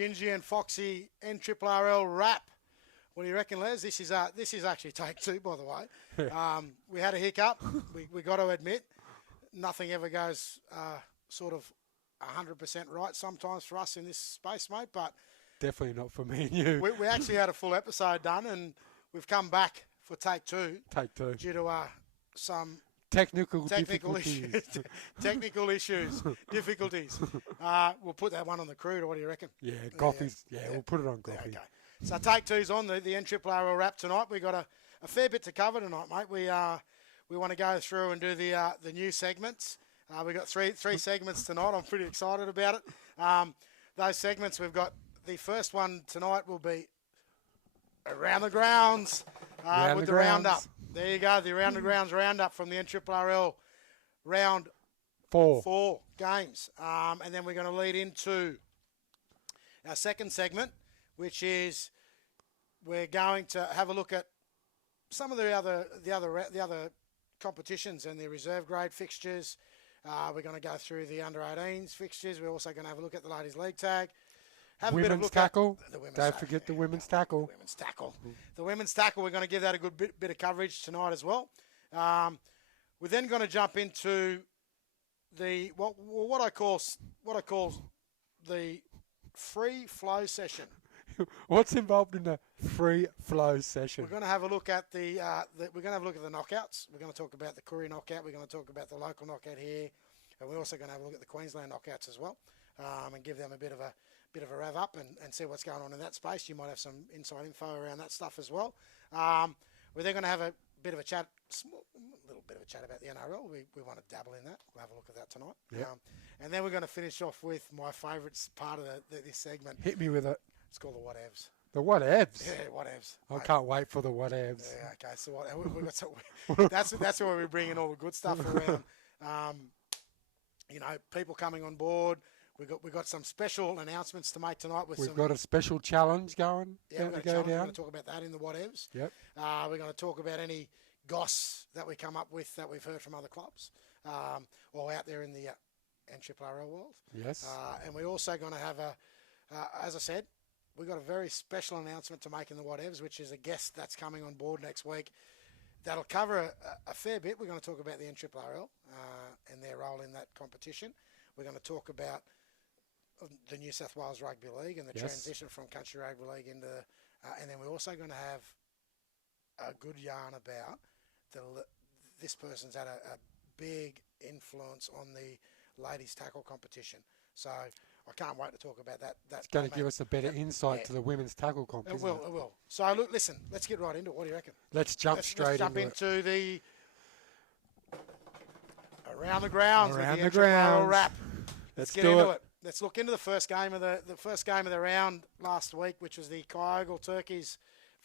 Gingy and Foxy NRRRL wrap. What do you reckon, Les? This is actually take two, by the way. We had a hiccup. We got to admit, nothing ever goes sort of 100% right sometimes for us in this space, mate. But definitely not for me and you. We actually had a full episode done, and we've come back for take two. Take two. Due to some technical difficulties. Technical issues, difficulties. We'll put that one on the crew, or what do you reckon? Yeah, Goffy's. Yeah, we'll put it on Goffy. Okay. So take two's on the NRRRL wrap tonight. We've got a fair bit to cover tonight, mate. We want to go through and do the new segments. We've got three segments tonight. I'm pretty excited about it. Those segments, we've got the first one tonight will be Around the Grounds with the roundup. There you go, the Around the Grounds roundup from the NRRRL round 4 games. And then we're going to lead into our second segment, which is we're going to have a look at some of the other competitions and the reserve grade fixtures. We're going to go through the under-18s fixtures. We're also going to have a look at the Ladies League tag. Have women's a bit of look tackle. At the women's Don't tackle. forget the women's tackle. The women's tackle. The women's tackle. We're going to give that a good bit of coverage tonight as well. We're then going to jump into the what I call the free flow session. What's involved in the free flow session? We're going to have a look at the knockouts. We're going to talk about the Koori knockout. We're going to talk about the local knockout here, and we're also going to have a look at the Queensland knockouts as well, and give them a bit of a rev up and see what's going on in that space. You might have some inside info around that stuff as well. We're then going to have a bit of a chat, little bit of a chat about the NRL. We want to dabble in that. We'll have a look at that tonight. Yep. And then we're going to finish off with my favourite part of this segment. Hit me with it. It's called the whatevs. The whatevs? Yeah, whatevs. I can't wait for the whatevs. Yeah, okay. So that's where we bring in all the good stuff around. People coming on board. We've got some special announcements to make tonight. We've got a special challenge going. Yeah, we're going to talk about that in the whatevs. Yep. We're going to talk about any goss that we come up with that we've heard from other clubs or out there in the NRRRL world. Yes. And we're also going to have as I said, we've got a very special announcement to make in the whatevs, which is a guest that's coming on board next week. That'll cover a fair bit. We're going to talk about the NRRRL and their role in that competition. We're going to talk about the New South Wales Rugby League and the transition from Country Rugby League into, and then we're also going to have a good yarn about this person's had a big influence on the ladies tackle competition. So I can't wait to talk about that. That's going to give us a better insight to the women's tackle comp. It will. So look, listen, let's get right into it. What do you reckon? Let's jump into the Around the Grounds Around with the the Grounds wrap. Let's get do into it. it. Let's look into the first game of the round last week, which was the Kyogle Turkeys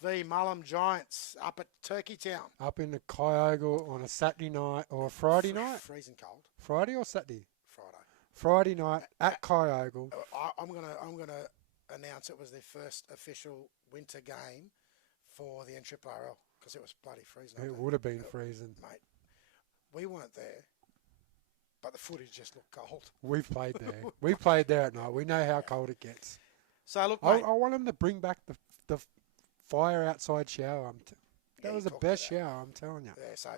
v Mullum Giants up at Turkey Town. Up in the Kyogle on a Saturday night or a Friday night? Freezing cold. Friday or Saturday? Friday night at Kyogle. I'm gonna announce it was the first official winter game for the NRRRL because it was bloody freezing. It would have been freezing, mate. We weren't there. But the footage just looked cold. We've played there. We've played there at night. We know how cold it gets. So look, I want them to bring back the fire outside shower. That was the best shower, I'm telling you. Yeah. So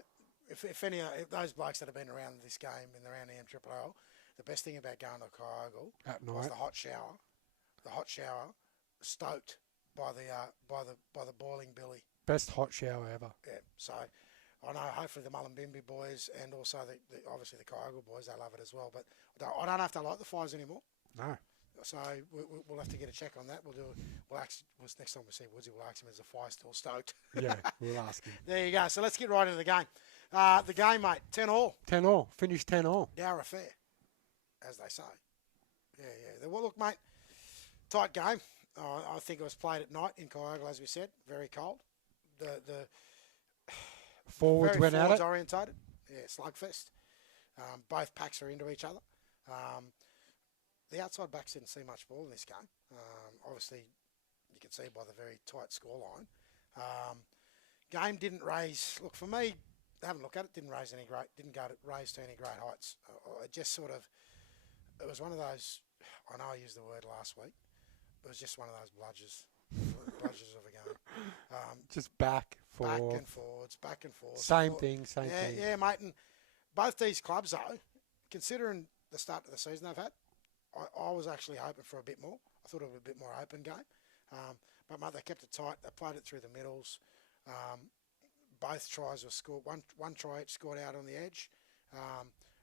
if any of those blokes that have been around this game and around the NRRRL, the best thing about going to Kyogle at night was the hot shower. The hot shower, stoked by the boiling billy. Best hot shower ever. Yeah. So. I know, hopefully the Mullumbimby boys and also obviously the Kyogle boys, they love it as well. But I don't have to light the fires anymore. No. So we'll have to get a check on that. Next time we see Woodsy, we'll ask him, is the fire still stoked? Yeah, we'll ask him. There you go. So let's get right into the game. The game, mate, 10-all. 10-all. Finished 10-all. Dour affair, as they say. Yeah. Well, look, mate, tight game. I think it was played at night in Kyogle, as we said. Very cold. The Forwards went at it. Orientated. Yeah, slugfest. Both packs are into each other. The outside backs didn't see much ball in this game. Obviously, you can see by the very tight scoreline. Game didn't raise. Look, for me, having a look at it, didn't raise to any great heights. It just sort of. It was one of those. I know I used the word last week, it was just one of those bludgers of a game. Just back, forward. Back and forwards, back and forwards. Same thing. Yeah, mate. And both these clubs, though, considering the start of the season they've had, I was actually hoping for a bit more. I thought it would be a bit more open game. But, mate, they kept it tight. They played it through the middles. Both tries were scored. One try each scored out on the edge.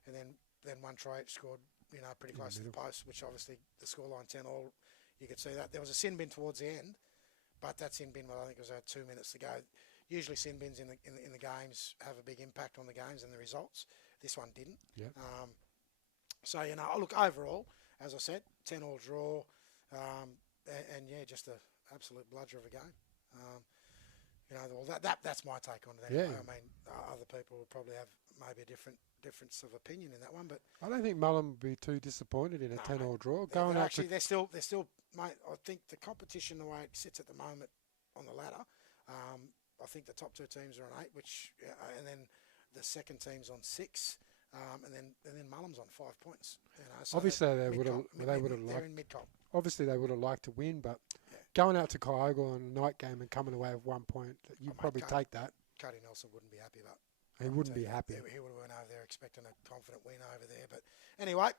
And then one try each scored, pretty close to the post, which obviously the scoreline 10-all, you could see that. There was a sin bin towards the end, but that sin bin, I think it was 2 minutes to go. Usually sin bins in the games have a big impact on the games and the results. This one didn't. Yeah. So, look, overall, as I said, 10-all draw, and just an absolute bludger of a game. That's my take on it anyway. Yeah. I mean, other people will probably have maybe a difference of opinion in that one, but I don't think Mullen would be too disappointed in a 10-all draw. They're still, mate. I think the competition, the way it sits at the moment on the ladder, I think the top two teams are on 8, and then the second team's on 6, and then Mullen's on 5 points. So obviously they would have liked. They're in mid-comp. Obviously they would have liked to win, but going out to Kyogle on a night game and coming away with 1 point, you'd probably take that. Cody Nelson wouldn't be happy about. He wouldn't be happy. He would have went over there expecting a confident win over there. But anyway,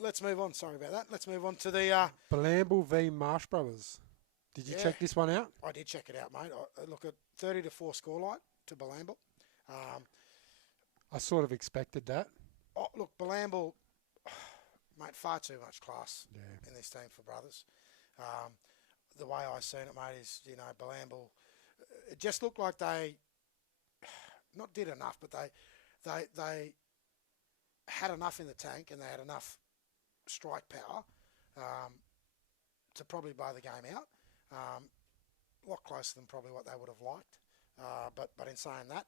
let's move on. Sorry about that. Let's move on to the... Belamble v Marsh Brothers. Did you check this one out? I did check it out, mate. I look at 30-4 scoreline to Belamble. I sort of expected that. Look, Belamble, mate, far too much class in this team for brothers. The way I seen it, mate, is, Belamble, it just looked like they... not did enough, but they had enough in the tank and they had enough strike power to probably blow the game out. A lot closer than probably what they would have liked. But in saying that,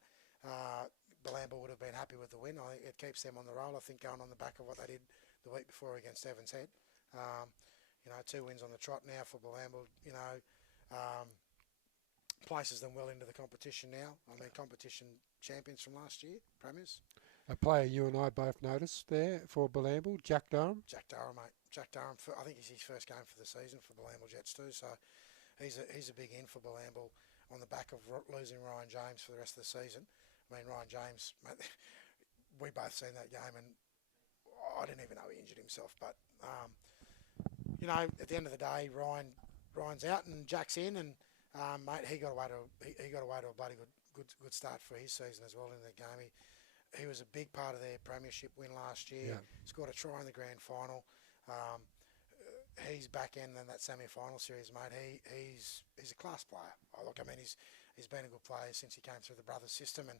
Belamble would have been happy with the win. I think it keeps them on the roll. I think going on the back of what they did the week before against Evans Head. 2 wins on the trot now for Belamble. Places them well into the competition now. I mean, competition champions from last year, premiers. A player you and I both noticed there for Belamble, Jack Durham. Jack Durham, mate. Jack Durham, I think it's his first game for the season for Belamble Jets too, so he's a big in for Belamble on the back of losing Ryan James for the rest of the season. I mean, Ryan James, mate, we both seen that game and I didn't even know he injured himself, but, at the end of the day, Ryan's out and Jack's in and, mate, he got away to a bloody good start for his season as well in the game. He was a big part of their premiership win last year. Yeah. Scored a try in the grand final. He's back in that semi-final series, mate. He's a class player. He's been a good player since he came through the brothers system, and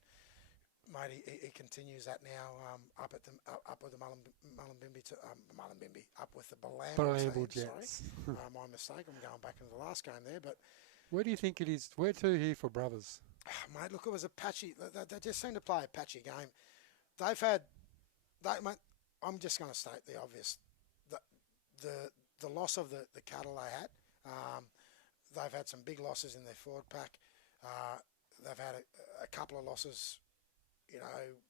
mate, he continues that now up with the Mullumbimby up with the Belamble Jets. Sorry, my mistake. I'm going back into the last game there, but. Where do you think it is? Where to here for brothers? Mate, look, it was a patchy... They just seem to play a patchy game. Mate, I'm just going to state the obvious. The loss of the cattle they had, they've had some big losses in their forward pack. They've had a couple of losses,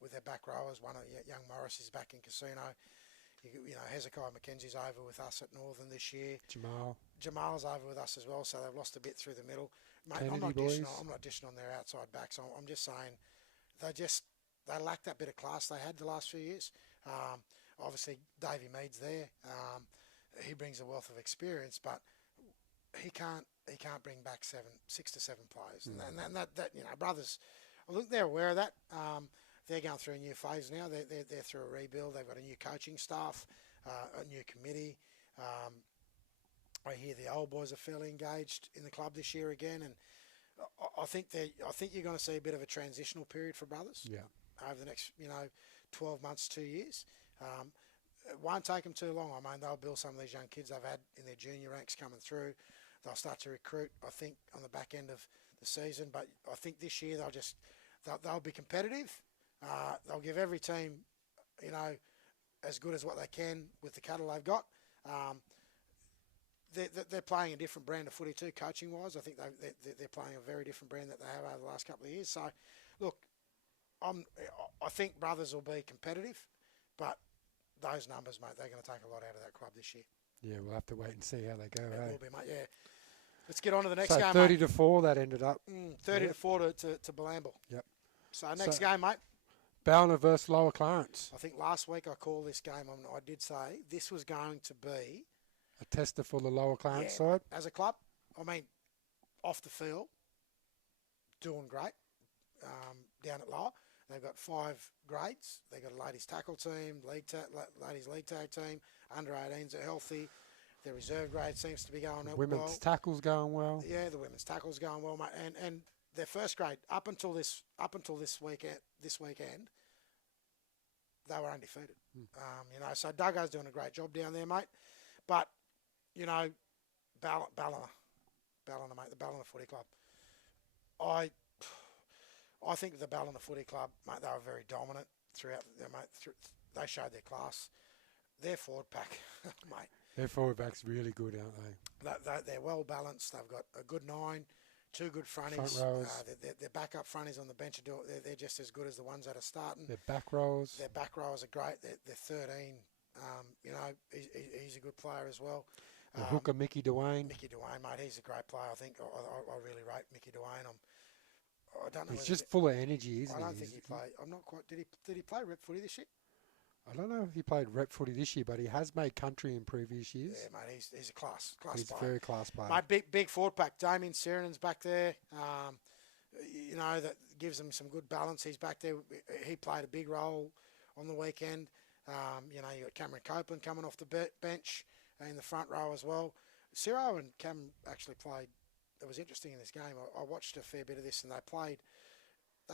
with their back rowers. One of young Morris is back in Casino. Hezekiah McKenzie's over with us at Northern this year. Jamal's over with us as well, so they've lost a bit through the middle. Mate, I'm not dishing on their outside backs. I'm just saying they lack that bit of class they had the last few years. Obviously, Davey Mead's there. He brings a wealth of experience, but he can't bring back 6 to 7 players. And that brothers, I think they're aware of that. They're going through a new phase now. They're through a rebuild. They've got a new coaching staff, a new committee. I hear the old boys are fairly engaged in the club this year again, and I think you're going to see a bit of a transitional period for brothers. Yeah. Over the next 12 months, 2 years. It won't take them too long. I mean, they'll build some of these young kids they've had in their junior ranks coming through. They'll start to recruit, I think, on the back end of the season. But I think this year they'll be competitive. They'll give every team, as good as what they can with the cattle they've got. They're playing a different brand of footy too, coaching-wise. I think they're playing a very different brand that they have over the last couple of years. So, look, I think brothers will be competitive, but those numbers, mate, they're going to take a lot out of that club this year. Yeah, we'll have to wait and see how they go. It eh? will be, mate. Yeah. Let's get on to the next So game, 30-4 that ended up. 30-4 to Bilamble. Yep. So next game, mate. Ballina versus Lower Clarence. I think last week I called this game. I did say this was going to be A tester for the Lower Clarence side. As a club, I mean, off the field, doing great. Down at Lower, they've got 5 grades. They've got a ladies tackle team, ladies league tag team, under 18s are healthy. Their reserve grade seems to be going well. Women's tackle's going well. Yeah, the women's tackle's going well, mate. And their first grade up until this weekend, they were undefeated. So Duggo's doing a great job down there, mate. But Ballina, mate, the Ballina Footy Club. I think the Ballina Footy Club, mate, they were very dominant throughout. Mate, they showed their class. Their forward pack, mate. Their forward pack's really good, aren't they? They're well balanced. They've got a good 9, 2 good fronties. Front rowers. Their backup fronties on the bench they're just as good as the ones that are starting. Their back rowers. Their back rowers are great. They're 13. He's a good player as well. The hooker, Mickey Dwayne. Mickey Dwayne, mate, he's a great player. I think I really rate Mickey Dwayne. I don't know. He's just full of energy, isn't he? I don't think he played. I'm not quite. Did he play rep footy this year? I don't know if he played rep footy this year, but he has made country in previous years. Yeah, mate, he's a class player. He's a very class player. Mate, big forward pack. Damien Serinen's back there. That gives him some good balance. He's back there. He played a big role on the weekend. You got Cameron Copeland coming off the bench in the front row as well. Ciro and Cam actually played. It was interesting in this game. I watched a fair bit of this, and they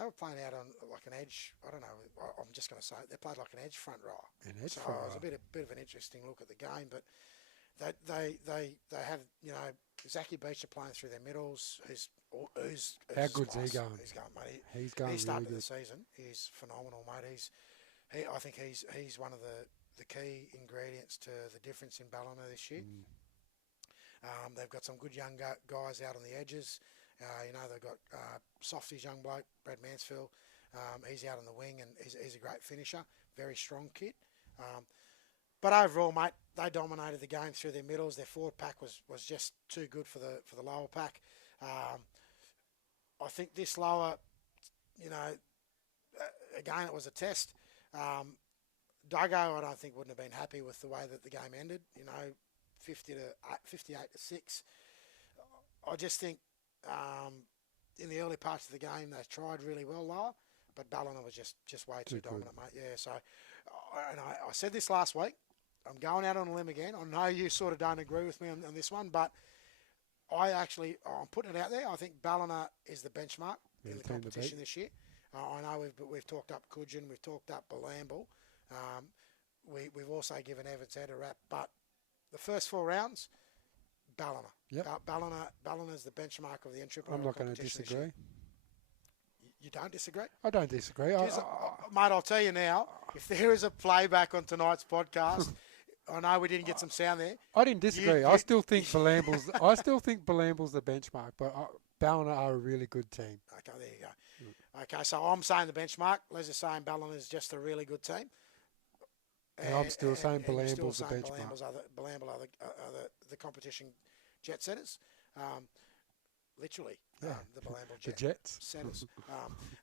were playing out on like an edge. I don't know. I'm just going to say it. They played like an edge front row. An edge so front it was row. a bit of an interesting look at the game. But they have Zachy Beecher playing through their middles. How good's he going? He's going, mate. He's going He's really started good. the season. He's phenomenal, mate. I think he's one of the key ingredients to the difference in Ballina this year. They've got some good young guys out on the edges. They've got Softy's young bloke, Brad Mansfield. He's out on the wing, and he's a great finisher. Very strong kid. But overall, mate, they dominated the game through their middles. Their forward pack was just too good for the lower pack. I think this lower, again, it was a test. Duggo, I don't think wouldn't have been happy with the way that the game ended. 58 to 6. I just think in the early parts of the game they tried really well lower, but Ballina was just way too dominant, mate. Yeah. So, I said this last week. I'm going out on a limb again. I know you sort of don't agree with me on this one, but I'm putting it out there. I think Ballina is the benchmark in the competition this year. I know we've talked up Coogin, we've talked up Bilamble. We've also given Evans Head a rap, but the first 4 rounds, Ballina. Yep. Ballina's the benchmark of the NRRRL. I'm not going to disagree. You don't disagree? I don't disagree. Mate, I'll tell you now, if there is a playback on tonight's podcast, I know we didn't get some sound there. I didn't disagree. I still think Bilamble's the benchmark, but Ballina are a really good team. Okay, there you go. Okay, so I'm saying the benchmark. Les is saying Ballina is just a really good team. And I'm still saying Bilamble's the benchmark. Bilamble are the competition jet setters. Literally, the Bilamble Jets setters.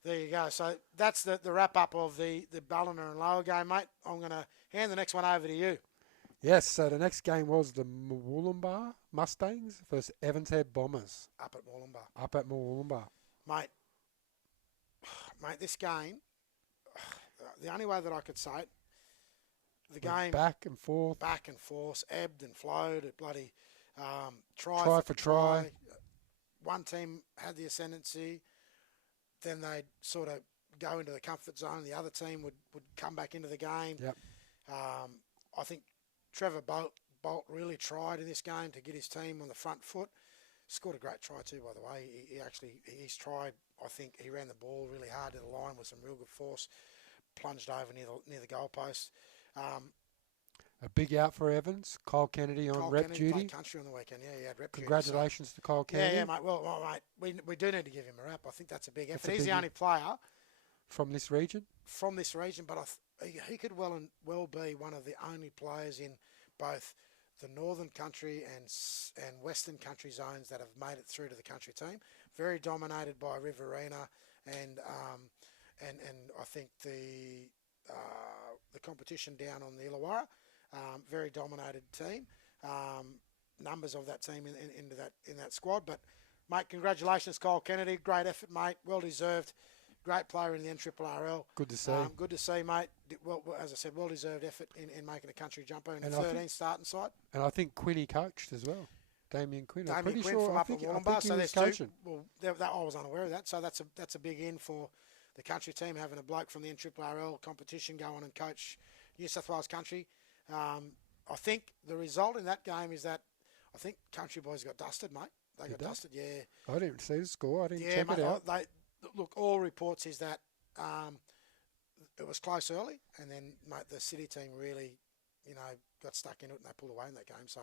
There you go. So that's the wrap up of the Ballina and Lower game, mate. I'm going to hand the next one over to you. Yes, so the next game was the Mooloolaba Mustangs versus Evans Head Bombers. Up at Mooloolaba. Mate, this game, the only way that I could say it, the game back and forth, ebbed and flowed. It bloody try for try. One team had the ascendancy, then they'd sort of go into the comfort zone. The other team would come back into the game. Yep. I think Trevor Bolt really tried in this game to get his team on the front foot. Scored a great try too, by the way. He's tried. I think he ran the ball really hard to the line with some real good force. Plunged over near the goalpost. A big out for Evans. Kyle Kennedy on rep duty. Played country on the weekend. Yeah, he had rep Congratulations to Kyle Kennedy. Yeah, mate. Well, mate, we do need to give him a rap. I think that's a big effort. He's the only player from this region. But he could well be one of the only players in both the Northern Country and Western Country zones that have made it through to the country team. Very dominated by Riverina and I think the competition down on the Illawarra. Very dominated team. Numbers of that team in that squad. But mate, congratulations, Kyle Kennedy. Great effort, mate. Well deserved. Great player in the NRRRL. Good to see. Good to see, mate. Well, as I said, well deserved effort in making a country jumper in the 13 starting side. And I think Quinny coached as well. Damien Quinn. Damien pretty Quinn sure. from up at Wollongbar. So there's coaching. I was unaware of that. So that's a big in for the country team, having a bloke from the NRRRL competition go on and coach New South Wales country. I think the result in that game is that I think country boys got dusted, mate. They got dusted, yeah. I didn't see the score. I didn't check it out. Look, all reports is that it was close early, and then, mate, the City team really, got stuck in it and they pulled away in that game. So,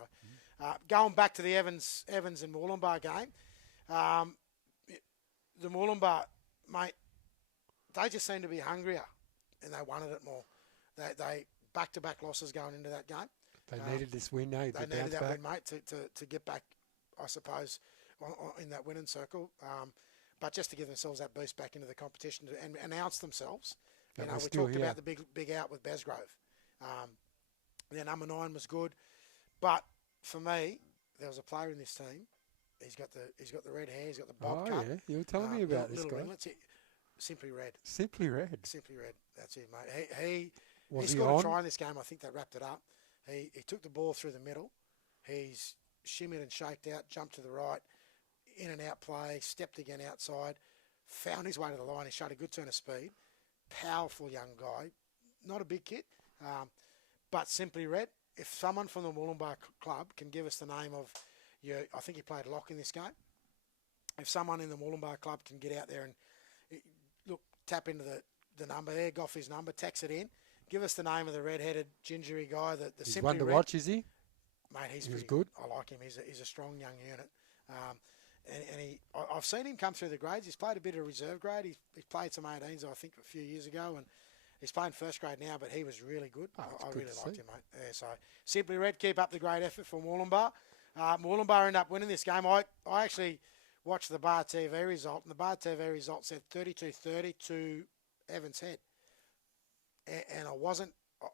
going back to the Evans and Moolumbar game, the Moolumbar, mate, they just seemed to be hungrier, and they wanted it more. They back-to-back losses going into that game. They needed this win, They needed that win, mate, to get back, I suppose, in that winning circle. But just to give themselves that boost back into the competition and announce themselves. We talked about the big out with Besgrove. Their number 9 was good, but for me, there was a player in this team. He's got the red hair. He's got the bob cut. Yeah, you were telling me about this guy. Simply Red. Simply Red. Simply Red. That's it, mate. He Was scored a try in this game. I think that wrapped it up. He took the ball through the middle. He's shimmied and shaked out, jumped to the right, in and out play, stepped again outside, found his way to the line. He showed a good turn of speed. Powerful young guy. Not a big kid, but Simply Red. If someone from the Moolumbar club can give us the name of, I think he played lock in this game. If someone in the Moolumbar club can get out there and tap into the number there, go off his number, text it in, give us the name of the red-headed, gingery guy, the He's Simply one to Red. watch, is he? Mate, he's good. I like him. He's a strong young unit. I've seen him come through the grades. He's played a bit of reserve grade. He's played some 18s, I think, a few years ago, and he's playing first grade now, but he was really good. I really liked him, mate. Yeah, so Simply Red, keep up the great effort for Moolumbar. Moolumbar ended up winning this game. I actually watched the Bar TV result, and the Bar TV result said 32-30 to Evans Head. And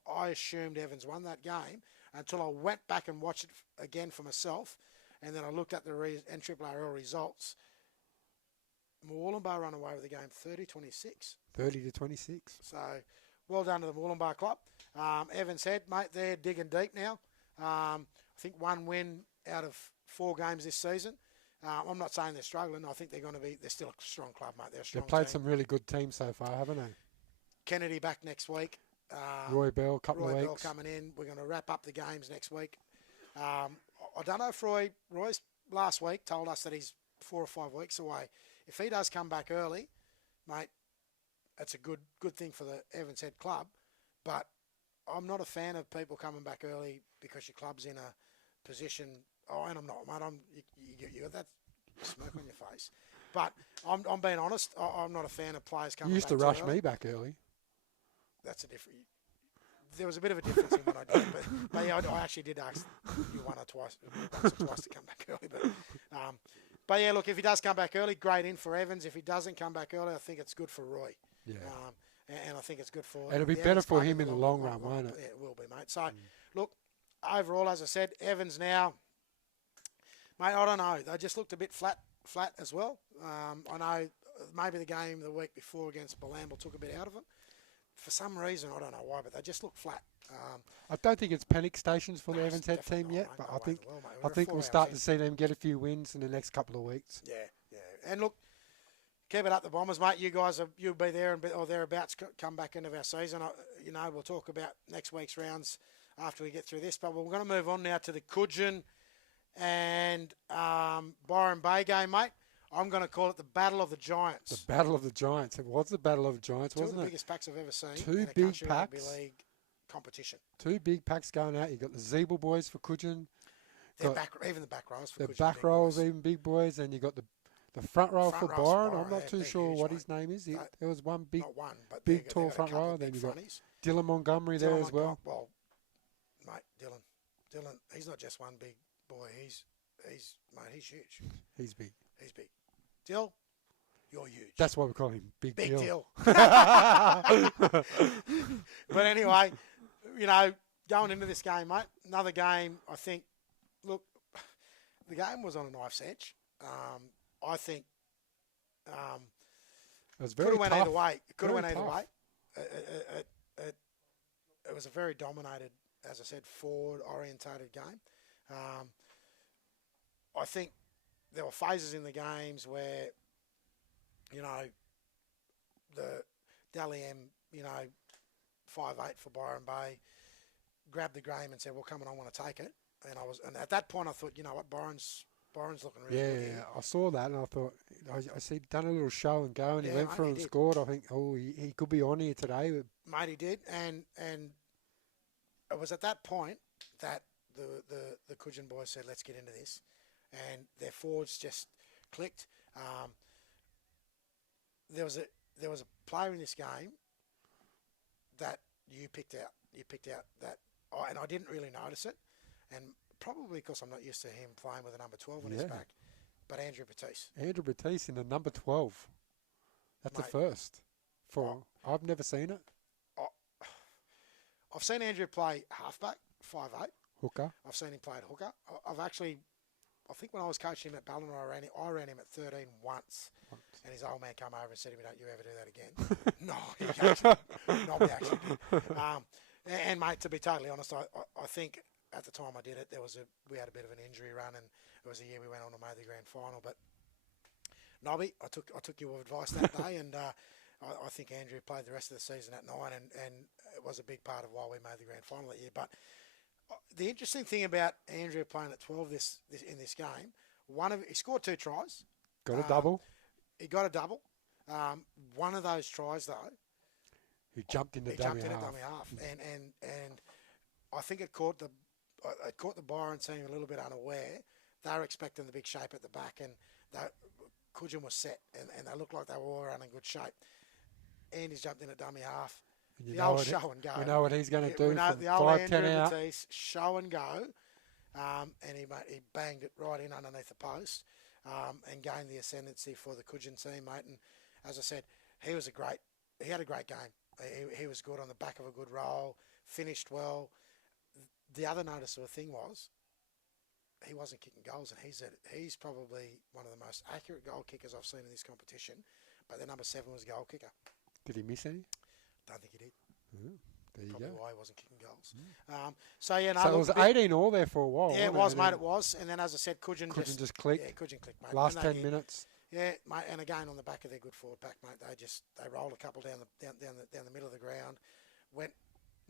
I assumed Evans won that game until I went back and watched it again for myself, and then I looked at the NRRRL results. Moolumbar run away with the game 30-26. 30-26. So, well done to the Moolumbar club. Evans Head, mate, they're digging deep now. I think 1 win out of 4 games this season. I'm not saying they're struggling. I think they're still a strong club, mate. They're a strong They've played team. some really good teams so far, haven't they? Kennedy back next week. Roy Bell, couple of weeks. Roy Bell coming in. We're going to wrap up the games next week. I don't know if Roy's last week told us that he's 4 or 5 weeks away. If he does come back early, mate, that's a good thing for the Evans Head club. But I'm not a fan of people coming back early because your club's in a position. Oh, and I'm not, mate. You got that smoke on your face. But I'm being honest. I'm not a fan of players coming back. You used to rush me back early. That's a different. There was a bit of a difference in what I did, but yeah, I actually did ask you once or twice to come back early. But yeah, look, if he does come back early, great in for Evans. If he doesn't come back early, I think it's good for Roy. Yeah. And I think it's good for. It'll be better for him in the long run, won't it? Yeah, it will be, mate. So, look, overall, as I said, Evans now, mate. I don't know. They just looked a bit flat as well. I know maybe the game the week before against Bilamble took a bit out of them. For some reason, I don't know why, but they just look flat. I don't think it's panic stations for the Evans Head team yet, but I think we'll start to see them get a few wins in the next couple of weeks. Yeah. And look, keep it up, the Bombers, mate. You guys, you'll be there or thereabouts. Come back into our season. We'll talk about next week's rounds after we get through this. But we're going to move on now to the Coogin and Byron Bay game, mate. I'm going to call it the Battle of the Giants. The Battle of the Giants. It was the Battle of the Giants, wasn't it? Two of the biggest packs I've ever seen. Two big packs. Rugby League competition. Two big packs going out. You've got the Zeeble boys for Coogin. Even the back rows for Coogin. The back rows, even big boys. And you've got the front row for Byron. I'm not too sure what his name is. There was one big, big tall front row. Then you've got Dylan Montgomery there as well. Well, mate, Dylan. Dylan, he's not just one big boy. He's huge. He's big. He's big. Dill, you're huge. That's why we call him Big Dill. But anyway, going into this game, mate, another game, I think, look, the game was on a knife's edge. I think it was very could have went tough. either way. It could have went either tough. way. It was a very dominated, as I said, forward-orientated game. I think there were phases in the games where, the Dally M, 5'8" for Byron Bay, grabbed the game and said, well, come on, I want to take it. And at that point I thought, you know what, Byron's looking really good here. I saw that and I thought, I see done a little show and go and he went for it and scored. I think, he could be on here today. Mate, he did. And it was at that point that the Coogin boys said, let's get into this. And their forwards just clicked. There was a player in this game that you picked out. You picked out that, and I didn't really notice it. And probably because I'm not used to him playing with a number 12 on his back. But Andrew Batiste. Andrew Batiste in the number 12. That's a first. I've never seen it. I've seen Andrew play halfback, 5'8". Hooker. I've seen him play at hooker. I think when I was coaching him at Ballina, I ran him at 13 once. And his old man come over and said to me, don't you ever do that again. No, he actually did. And mate, to be totally honest, I think at the time I did it, we had a bit of an injury run, and it was a year we went on to make the grand final. But Nobby, I took your advice that day, and I think Andrew played the rest of the season at 9, and it was a big part of why we made the grand final that year. But the interesting thing about Andrew playing at 12 in this game, he scored 2 tries. Got a double. He got a double. One of those tries, though, he jumped in the dummy half. And I think it caught the Byron team a little bit unaware. They were expecting the big shape at the back, and Coogin was set, and they looked like they were all around in good shape. Andy's jumped in at dummy half. The old show and go. We know what he's going to do. The old 5-10 out. Show and go. And he banged it right in underneath the post, and gained the ascendancy for the Coogin team, mate. And as I said, he had a great game. He was good on the back of a good roll, finished well. The other noticeable thing was he wasn't kicking goals, and he's probably one of the most accurate goal kickers I've seen in this competition. But the number 7 was goal kicker. Did he miss any? Don't think he did. There you probably go. why he wasn't kicking goals. So it was 18 all there for a while. Yeah, it was, mate. It was. And then, as I said, Coogin just clicked. Yeah, Coogin clicked, mate. Last 10 minutes. Yeah, mate. And again, on the back of their good forward pack, mate, they rolled a couple down the middle of the ground, went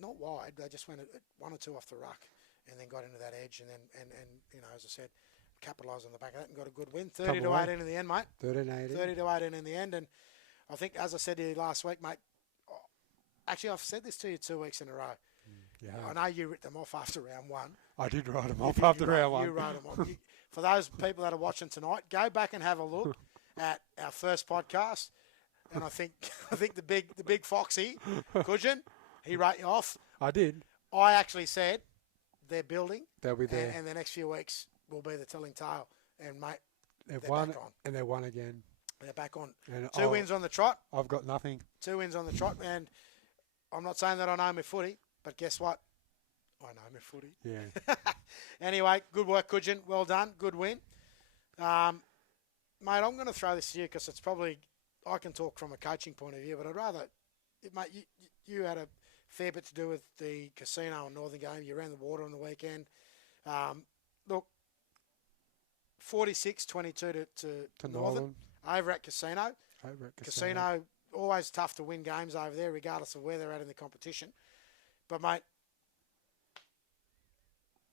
not wide. They just went 1 or 2 off the ruck, and then got into that edge, and as I said, capitalised on the back of that and got a good win. 30-18 in the end, mate. 30-18 in the end, and I think, as I said to you last week, mate. Actually, I've said this to you 2 weeks in a row. Yeah. I know you ripped them off after round 1. I did write them off after round 1. You wrote them off. For those people that are watching tonight, go back and have a look at our first podcast. And I think the big foxy, Coogin, he wrote you off. I did. I actually said they're building. They'll be there. And the next few weeks will be the telling tale. And, mate, they're won, back on. And they won again. They're back on. And 2 wins on the trot. I've got nothing. 2 wins on the trot, and I'm not saying that I know my footy, but guess what? I know my footy. Yeah. Anyway, good work, Coogin. Well done. Good win. Mate, I'm going to throw this to you because it's probably, I can talk from a coaching point of view, but I'd rather, mate, you had a fair bit to do with the casino and Northern game. You ran the water on the weekend. Look, 46-22 to Northern. Over at Casino. Casino, always tough to win games over there, regardless of where they're at in the competition. But, mate,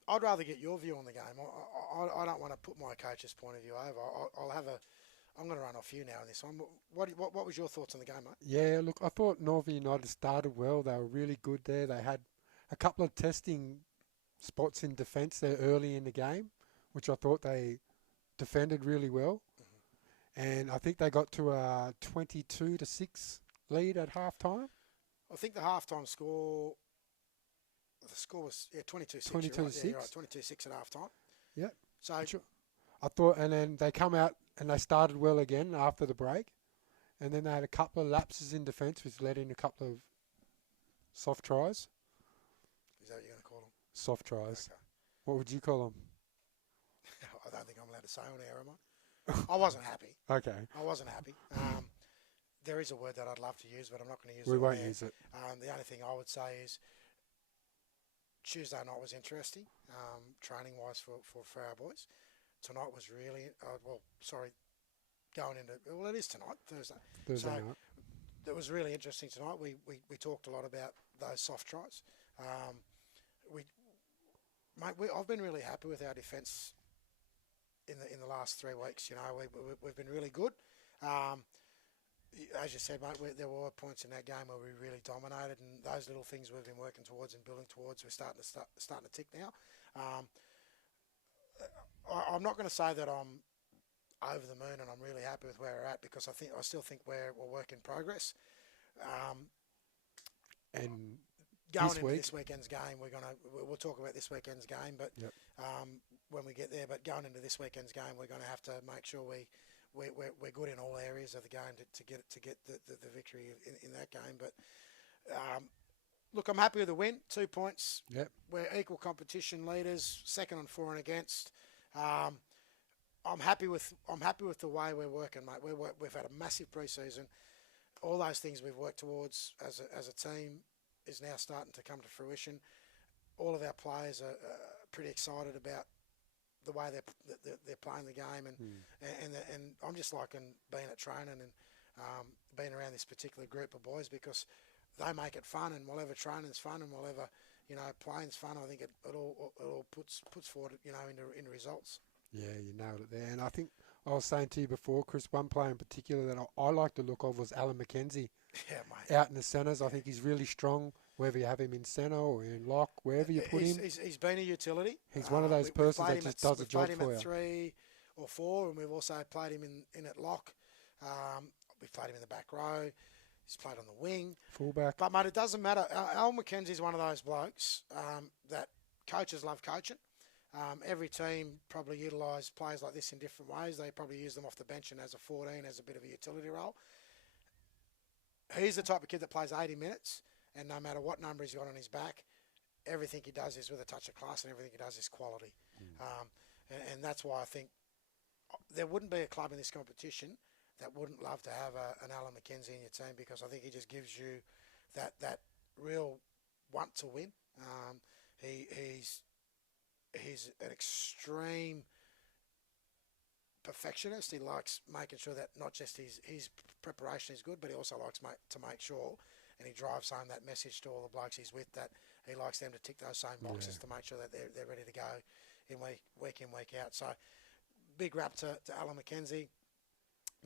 I'd rather get your view on the game. I don't want to put my coach's point of view over. I'm going to run off you now in this one. What was your thoughts on the game, mate? Yeah, look, I thought Northern United started well. They were really good there. They had a couple of testing spots in defence there early in the game, which I thought they defended really well. And I think they got to a 22-6 lead at halftime. I think the halftime score The score was 22-6. 22-6. Yeah, you're right, 22-6 at half time. Yeah. So I thought, and then they come out and they started well again after the break, and then they had a couple of lapses in defence, which led in a couple of soft tries. Is that what you're going to call them? Soft tries. Okay. What would you call them? I don't think I'm allowed to say on air, am I? I wasn't happy. Okay. I wasn't happy. There is a word that I'd love to use, but I'm not going to use it. We won't use it. The only thing I would say is Tuesday night was interesting, training-wise for our boys. Tonight was really, going into, well, it is tonight, Thursday. Thursday night. It was really interesting tonight. We talked a lot about those soft tries. I've been really happy with our defence in the last 3 weeks. You know, we've been really good. As you said, mate, there were points in that game where we really dominated, and those little things we've been working towards and building towards, we're starting to tick now. I'm not going to say that I'm over the moon and I'm really happy with where we're at, because I still think we're a work in progress. And going into this weekend's game, we'll talk about this weekend's game, but yep. When we get there. But going into this weekend's game, we're going to have to make sure we're good in all areas of the game to get the victory in that game. But look, I'm happy with the win. 2 points. Yep. We're equal competition leaders, second on for and against. I'm happy with the way we're working, mate. We've had a massive pre-season. All those things we've worked towards as a team is now starting to come to fruition. All of our players are pretty excited about the way they're playing the game, and I'm just liking being at training and being around this particular group of boys, because they make it fun, and whatever training's fun and whatever playing's fun, I think it all puts forward into results. Yeah, you nailed it there. And I think I was saying to you before, Chris, one player in particular that I like the look of was Alan McKenzie. Yeah, mate. Out in the centres, I think he's really strong, whether you have him in centre or in lock, wherever you put him. He's been a utility. He's one of those persons that just does a job for you. We've played him at 3 or 4, and we've also played him in at lock. We've played him in the back row. He's played on the wing. Fullback. But, mate, it doesn't matter. Al McKenzie's one of those blokes that coaches love coaching. Every team probably utilise players like this in different ways. They probably use them off the bench and as a 14, as a bit of a utility role. He's the type of kid that plays 80 minutes, and no matter what number he's got on his back, everything he does is with a touch of class, and everything he does is quality. And that's why I think there wouldn't be a club in this competition that wouldn't love to have an Alan McKenzie in your team, because I think he just gives you that real want to win. He's an extreme perfectionist. He likes making sure that not just his preparation is good, but he also likes to make sure, and he drives home that message to all the blokes he's with, that he likes them to tick those same boxes to make sure that they're ready to go in week in, week out. So big rap to Alan McKenzie.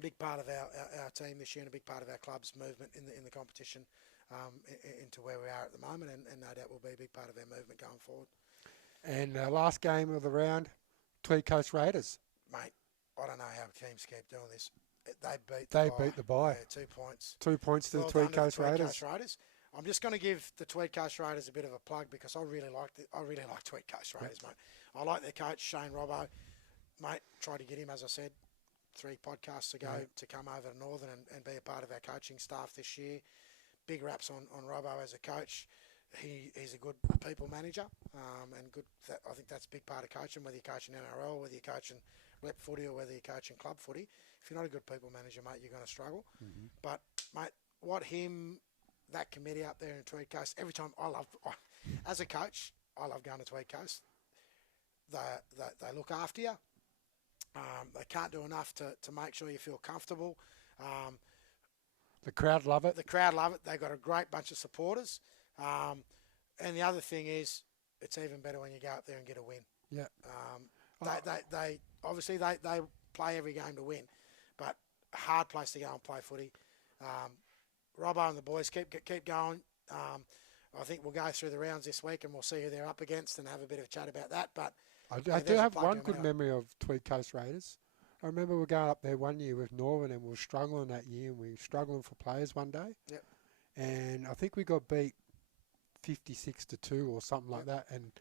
Big part of our team this year, and a big part of our club's movement in the competition into where we are at the moment, and no doubt will be a big part of our movement going forward. And last game of the round, Tweed Coast Raiders. Mate, I don't know how teams keep doing this. They beat the Bye. Yeah, 2 points. 2 points to the Tweed Coast Raiders. I'm just going to give the Tweed Coast Raiders a bit of a plug, because I really like Tweed Coast Raiders, mate. I like their coach, Shane Robbo. Mate, tried to get him, as I said, 3 podcasts ago, to come over to Northern and be a part of our coaching staff this year. Big raps on Robbo as a coach. He's a good people manager, and good. I think that's a big part of coaching, whether you're coaching NRRRL, whether you're coaching rep footy, or whether you're coaching club footy. If you're not a good people manager, mate, you're going to struggle. But, mate, that committee up there in Tweed Coast, every time as a coach, I love going to Tweed Coast. They look after you. They can't do enough to make sure you feel comfortable. The crowd love it. They've got a great bunch of supporters. And the other thing is, it's even better when you go up there and get a win. Yeah. They obviously they play every game to win, but a hard place to go and play footy. Robbo and the boys keep going. I think we'll go through the rounds this week, and we'll see who they're up against and have a bit of a chat about that. But I do have one good memory of Tweed Coast Raiders. I remember we were going up there one year with Northern, and we were struggling that year, and we were struggling for players one day. Yep. And I think we got beat 56-2 or something like that, and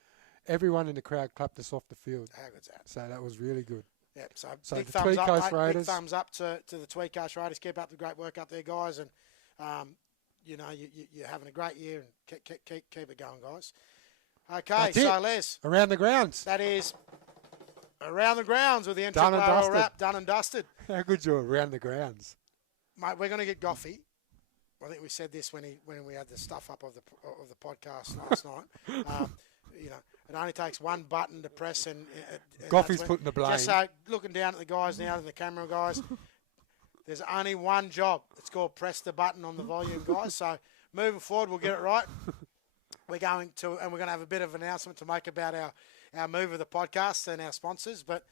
everyone in the crowd clapped us off the field. How good's that? So that was really good. Yep. So So big the thumbs Tweed up, Coast mate. Raiders. Big thumbs up to the Tweed Coast Raiders. Keep up the great work up there, guys, and you're having a great year, and keep it going, guys. Okay, That's so it. Les, Around the grounds. that is around the grounds with the Done and NRRRL dusted. wrap done and dusted. How good's your around the grounds? Mate, we're going to get Goffy. I think we said this when we had the stuff up of the podcast last night. It only takes one button to press, and Goffy's putting the blame. Just looking down at the guys now, and the camera guys, there's only one job. It's called press the button on the volume, guys. So moving forward, we'll get it right. We're going to have a bit of an announcement to make about our move of the podcast and our sponsors. But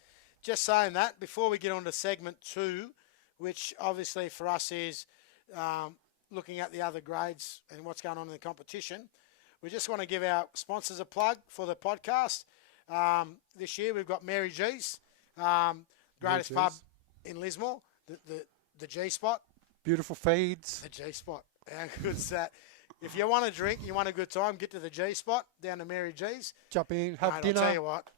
just saying that, before we get on to segment 2, which obviously for us is looking at the other grades and what's going on in the competition, we just want to give our sponsors a plug for the podcast. This year we've got Mary G's, greatest pub in Lismore, the G Spot. Beautiful feeds. The G Spot. How good's that? If you want a drink, you want a good time, get to the G Spot, down to Mary G's. Jump in, have Mate, dinner. I'll tell you what,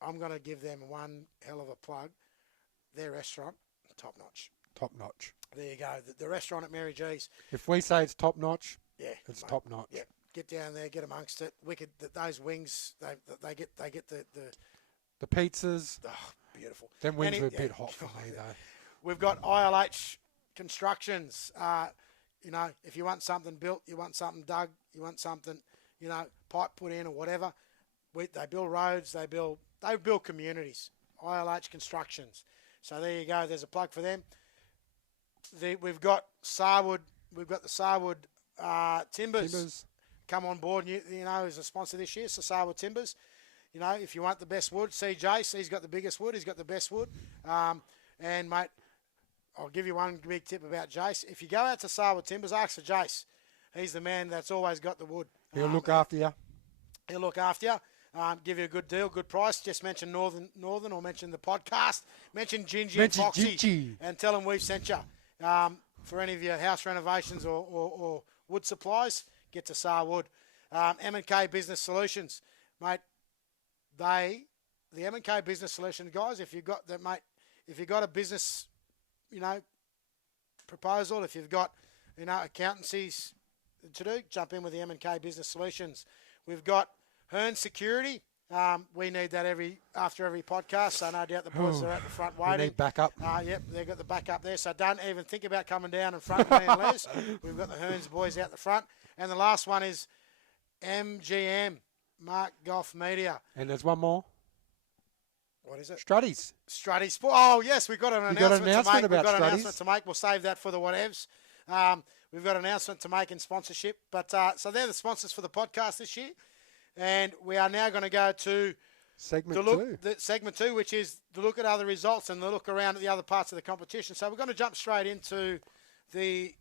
I'm going to give them one hell of a plug. Their restaurant, top notch. Top notch. There you go. The restaurant at Mary G's. If we say it's top notch, Yeah, it's mate. top notch. Yeah, get down there, get amongst it. Wicked. Those wings, they get The pizzas, beautiful. them wings Any- were a bit yeah, hot for me though. We've got ILH Constructions. If you want something built, you want something dug, you want something, pipe put in or whatever. They build roads, they build communities. ILH Constructions. So there you go. There's a plug for them. We've got Sarwood. We've got the Sarwood Timbers come on board. As a sponsor this year. So Sarwood Timbers. If you want the best wood, see Jace. He's got the biggest wood. He's got the best wood. And mate, I'll give you one big tip about Jace. If you go out to Sarwood Timbers, ask for Jace. He's the man that's always got the wood. He'll look after you. He'll look after you. Give you a good deal, good price. Just mention Northern, or mention the podcast. Mention Gingy and Foxy, Gingy. and tell them we've sent you. For any of your house renovations or wood supplies, get to Sarwood. M&K Business Solutions, mate. The M&K Business Solutions guys. If you've got a business, proposal. If you've got, accountancies to do, jump in with the M&K Business Solutions. We've got Hearn Security. We need that after every podcast, so no doubt the boys are at the front waiting. We need backup. Yep, they've got the backup there, so don't even think about coming down in front of me and Les. We've got the Hearns boys out the front. And the last one is MGM, Mark Goff Media. And there's one more. What is it? Strutties. Strutty Sport. Oh, yes, we've got an announcement to make. We've got an announcement to make. We'll save that for the whatevs. We've got an announcement to make in sponsorship. But so they're the sponsors for the podcast this year. And we are now going to go to Segment 2, which is the look at other results and the look around at the other parts of the competition. So we're going to jump straight into the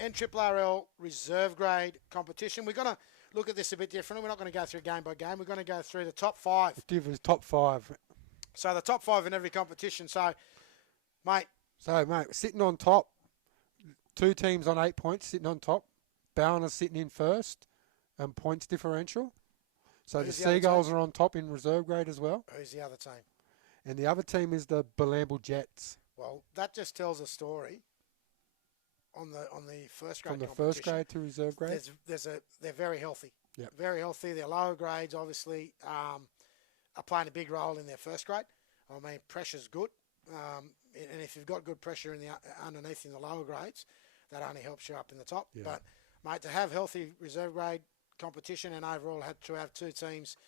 NRRRL reserve grade competition. We're going to look at this a bit differently. We're not going to go through game by game. We're going to go through the top 5. Give us top 5. So the top 5 in every competition. So, mate. Sitting on top. 2 teams on 8 points sitting on top. Ballina's sitting in first and points differential. So the Seagulls are on top in reserve grade as well. Who's the other team? And the other team is the Bilamble Jets. Well, that just tells a story on the first grade. From the first grade to reserve grade? They're very healthy. Yep. Very healthy. Their lower grades, obviously, are playing a big role in their first grade. I mean, pressure's good. And if you've got good pressure in the underneath in the lower grades, that only helps you up in the top. Yeah. But, mate, to have healthy reserve grade competition and overall had to have 2 teams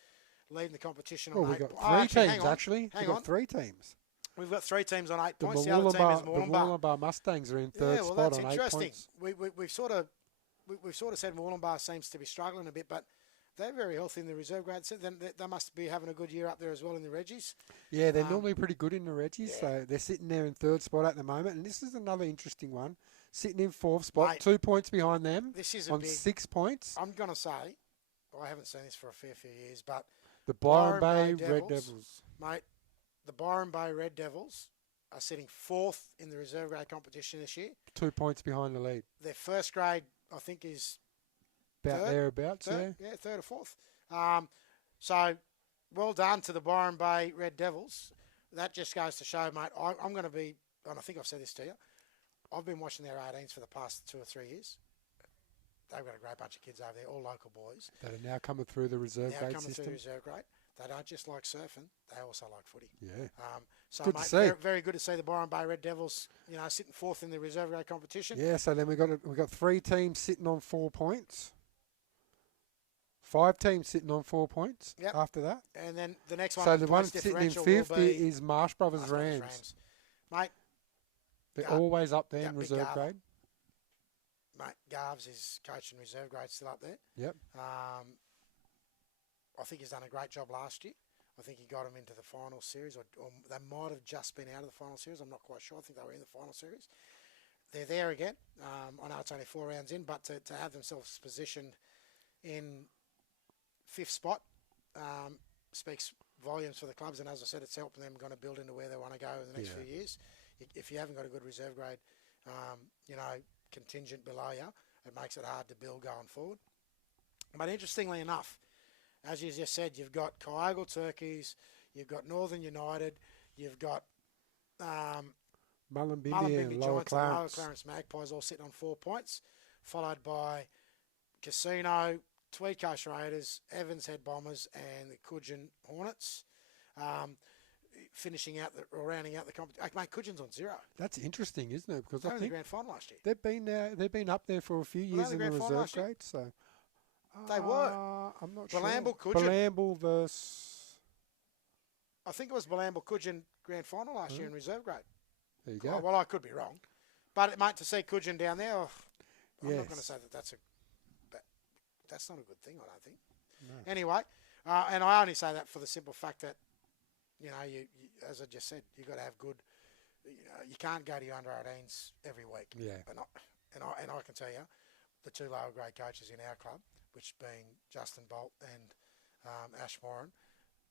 leading the competition on 8 points. We've got 3 teams, actually. Hang We've on. got 3 teams. We've got 3 teams on 8 The points. The other team is The Moolumbar. Wollumbar Mustangs are in third spot that's on 8 interesting. points. We've sort of said Wollumbar seems to be struggling a bit, but they're very healthy in the reserve grade. So then they must be having a good year up there as well in the Reggies. Yeah, they're normally pretty good in the Reggies, yeah. so they're sitting there in third spot at the moment. And this is another interesting one. Sitting in fourth spot, Mate, 2 points behind them this is on big, 6 points. I'm going to say, I haven't seen this for a fair few years, but The Byron Bay Red Devils. Mate, the Byron Bay Red Devils are sitting 4th in the reserve grade competition this year. 2 points behind the lead. Their first grade, I think, is thereabouts, third or fourth. So well done to the Byron Bay Red Devils. That just goes to show, mate, I'm going to be, and I think I've said this to you, I've been watching their 18s for the past 2 or 3 years. They've got a great bunch of kids over there, all local boys. That are now coming through the reserve grade system. Through the reserve grade. They don't just like surfing, they also like footy. Yeah. So, good mate, to see. very, very good to see the Byron Bay Red Devils, sitting fourth in the reserve grade competition. Yeah, so then we got 3 teams sitting on 4 points. 5 teams sitting on 4 points after that. And then the next one. So the one sitting in 5th is Marsh Brothers Rams. Mate. They're always up there in reserve grade. Mate, Garves is coaching reserve grade, still up there. Yep. I think he's done a great job last year. I think he got them into the final series, or they might have just been out of the final series. I'm not quite sure. I think they were in the final series. They're there again. I know it's only 4 rounds in, but to have themselves positioned in 5th spot speaks volumes for the clubs. And as I said, it's helping them going to build into where they want to go in the next few years. If you haven't got a good reserve grade, contingent below you, it makes it hard to build going forward. But interestingly enough, as you just said, you've got Kyogle Turkeys, you've got Northern United, you've got Mullumbimby and Lower Clarence Magpies all sitting on 4 points, followed by Casino, Tweed Coast Raiders, Evans Head Bombers, and the Coogin Hornets. Finishing out rounding out the competition. Mate, Coogins on 0. That's interesting, isn't it? Because they I were think in the grand final last year. They've been up there for a few years in the reserve grade, so they were. I'm not Belamble, sure. Coogin. Belamble versus. I think it was Belamble Coogin grand final last year in reserve grade. There you go. Well, I could be wrong, but mate, to see Coogin down there, I'm not going to say that's not a good thing. I don't think. No. Anyway, and I only say that for the simple fact that. You as I just said, you've got to have good. You can't go to your under-18s every week. Yeah. And I can tell you, the 2 lower grade coaches in our club, which being Justin Bolt and Ash Warren,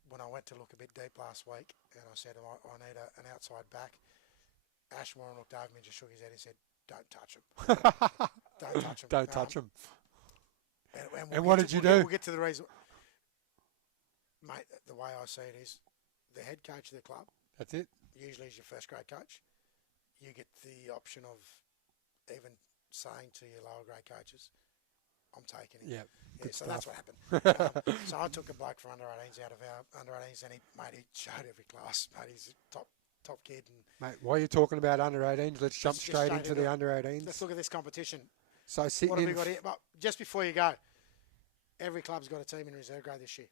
when I went to look a bit deep last week, and I said I need an outside back. Ash Warren looked over me and just shook his head and said, "Don't touch him. Don't touch him. Don't touch him." And what did you do? We'll get to the reason, mate. The way I see it is. The head coach of the club. That's it. Usually is your first grade coach. You get the option of even saying to your lower grade coaches, I'm taking him. Yeah, so that's what happened. So I took a bloke from under-18s out of our under-18s and he showed every class. Mate, he's a top kid. And mate, while you're talking about under-18s, let's jump straight into the under-18s. Let's look at this competition. So what have we got here? But just before you go, every club's got a team in reserve grade this year.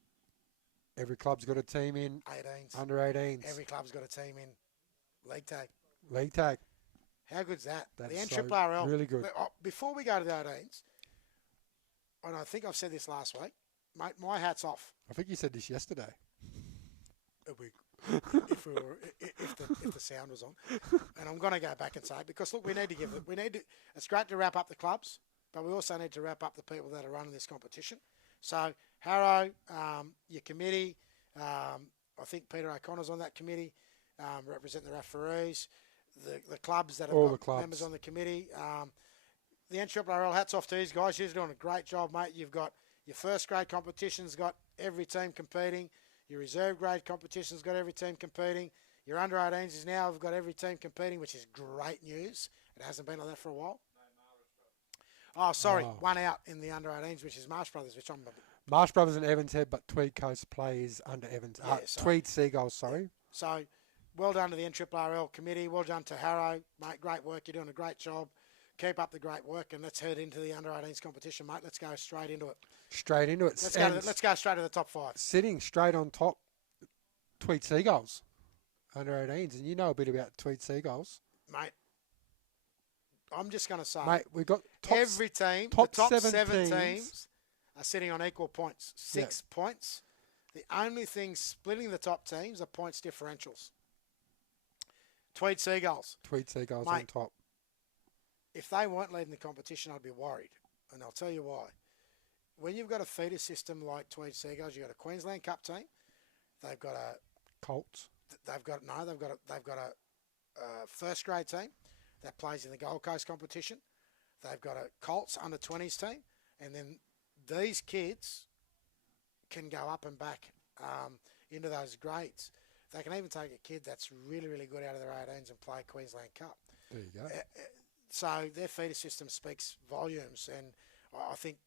Every club's got a team in 18s. Under-18s. Every club's got a team in league tag. League tag. How good's that? That's the NRRRL. Really good. Before we go to the 18s, and I think I've said this last week, mate, my hat's off. I think you said this yesterday. If the sound was on, and I'm going to go back and say it because look, it's great to wrap up the clubs, but we also need to wrap up the people that are running this competition. So Harrow, your committee, I think Peter O'Connor's on that committee, representing the referees, the clubs that have got members on the committee. The NRRRL, hats off to these guys. You're doing a great job, mate. You've got your first grade competition's got every team competing. Your reserve grade competition's got every team competing. Your under-18s is now have got every team competing, which is great news. It hasn't been like that for a while. One out in the under-18s, which is Marsh Brothers, which I'm a bit... Marsh Brothers and Evans Head, but Tweed Coast plays under Evans. Tweed Seagulls, sorry. Yeah. So, well done to the NRRRL committee. Well done to Harrow. Mate, great work. You're doing a great job. Keep up the great work, and let's head into the under-18s competition, mate. Let's go straight into it. Let's go straight to the top 5. Sitting straight on top, Tweed Seagulls, under-18s. And you know a bit about Tweed Seagulls. Mate, I'm just going to say... Mate, we've got every team, the top 7 teams are sitting on equal points. 6 points. The only thing splitting the top teams are points differentials. Tweed Seagulls. Tweed Seagulls, mate, on top. If they weren't leading the competition, I'd be worried. And I'll tell you why. When you've got a feeder system like Tweed Seagulls, you've got a Queensland Cup team. They've got a... Colts. They've got a first grade team that plays in the Gold Coast competition. They've got a Colts under-20s team. And then these kids can go up and back into those grades. They can even take a kid that's really, really good out of their 18s and play Queensland Cup. There you go. So their feeder system speaks volumes, and I think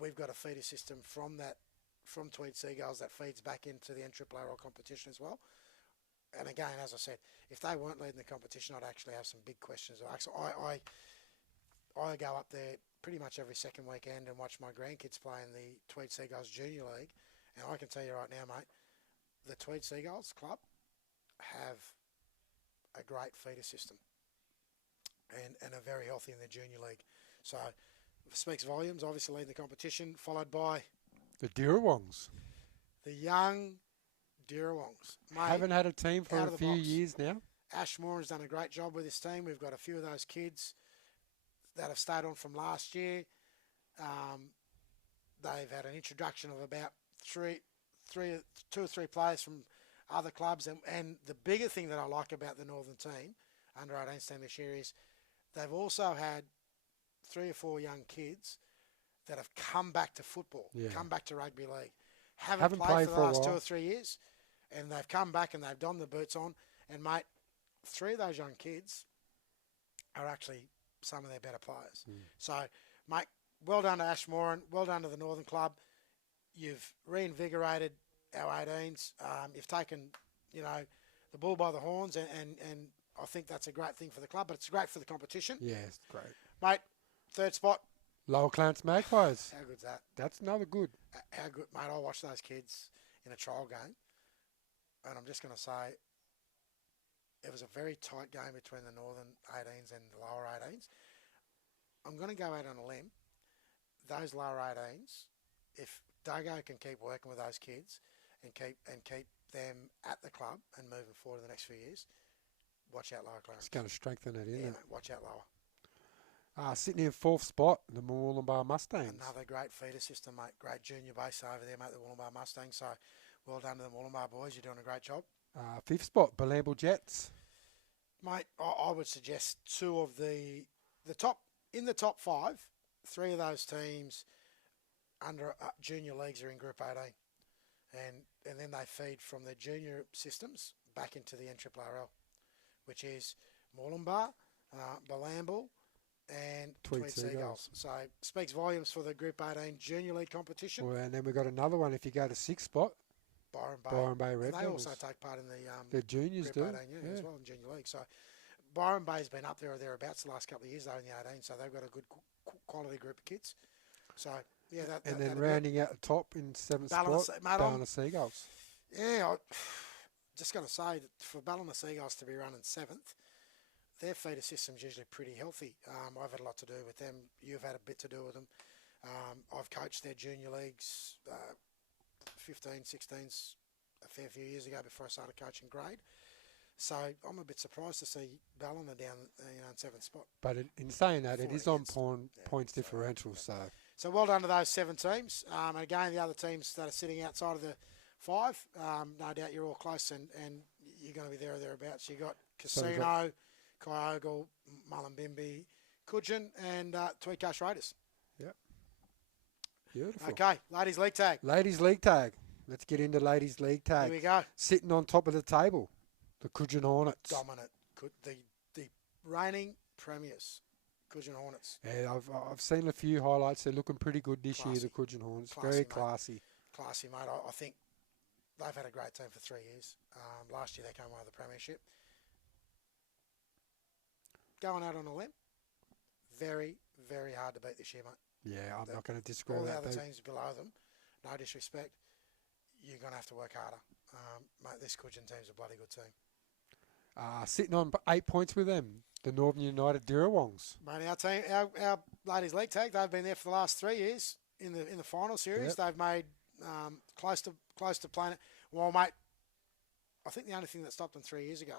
we've got a feeder system from Tweed Seagulls that feeds back into the NRRRL competition as well. And again, as I said, if they weren't leading the competition, I'd actually have some big questions to ask. I go up there pretty much every second weekend and watch my grandkids play in the Tweed Seagulls Junior League, and I can tell you right now, mate, the Tweed Seagulls club have a great feeder system and are very healthy in the Junior League. So it speaks volumes, obviously leading the competition, followed by The Dirrawongs. the young Dirrawongs. Mate, Haven't had a team for out a of the few box. years now. Ash Moore has done a great job with his team. We've got a few of those kids that have stayed on from last year. They've had an introduction of about two or three players from other clubs. And the bigger thing that I like about the Northern team, under 18s team this year, is they've also had 3 or 4 young kids that have come back to football, come back to rugby league. Haven't played for the last 2 or 3 years, and they've come back and they've donned the boots on. And, mate, 3 of those young kids are actually some of their better players. So, mate, well done to Ashmore and well done to the Northern Club. You've reinvigorated our 18s. You've taken, the bull by the horns, and I think that's a great thing for the club, but it's great for the competition. Yeah, it's great. Mate, 3rd spot. Lower Clarence Magpies. How good's that? That's another good. How good, mate. I watched those kids in a trial game, and I'm just going to say it was a very tight game between the Northern 18s and the lower 18s. I'm going to go out on a limb. Those lower 18s, if Dago can keep working with those kids and keep them at the club and moving forward in the next few years, watch out lower Clarence. It's going to strengthen it, isn't it? Mate, watch out lower. Sitting in 4th spot, the Wollongbar Mustangs. Another great feeder system, mate. Great junior base over there, mate, the Wollongbar Mustangs. So well done to the Wollongbar boys. You're doing a great job. 5th spot, Balamble Jets. Mate, I would suggest 2 of the top, in the top 5, 3 of those teams under junior leagues are in Group 18. And then they feed from their junior systems back into the NRRRL, which is Moolumbar, Balamble, and Tweed Seagulls. So speaks volumes for the Group 18 Junior League competition. Well, and then we've got another one if you go to 6th spot. Byron Bay Red They Devils. also take part in the juniors Group do 18 as well in Junior League. So Byron Bay's been up there or thereabouts the last couple of years though in the 18, so they've got a good quality group of kids. So yeah, and then rounding out the top in 7th spot, Ballina Seagulls. Yeah, just going to say that for Ballina Seagulls to be running 7th, their feeder system's usually pretty healthy. I've had a lot to do with them. You've had a bit to do with them. I've coached their junior leagues, 15, 16s, a fair few years ago before I started coaching grade. So I'm a bit surprised to see Ballina down in 7th spot. But in saying that, it is on against. points differential. So well done to those 7 teams. And again, the other teams that are sitting outside of the 5, no doubt you're all close and you're going to be there or thereabouts. You got Casino, Kyogle, Mullumbimby, Coogin, and Tweedcash Raiders. Yep. Beautiful. Okay, Ladies League Tag. Ladies League Tag. Let's get into Ladies League Tag. Here we go. Sitting on top of the table, the Coogin Hornets. Dominant. The reigning premiers, Coogin Hornets. Yeah, I've seen a few highlights. They're looking pretty good this year, the Coogin Hornets. Very classy. Classy, mate. I think they've had a great team for 3 years. Last year they came away with the premiership. Going out on a limb, very, very hard to beat this year, mate. Yeah, I'm not going to disagree with with that. All that. the other teams below them, no disrespect, you're going to have to work harder. Mate, this Coogin team's a bloody good team. Sitting on 8 points with them, the Northern United Dirrawongs. Mate, our team, our Ladies League Tag, they've been there for the last 3 years in the final series. Yep. They've made close to playing it. Well, mate, I think the only thing that stopped them 3 years ago,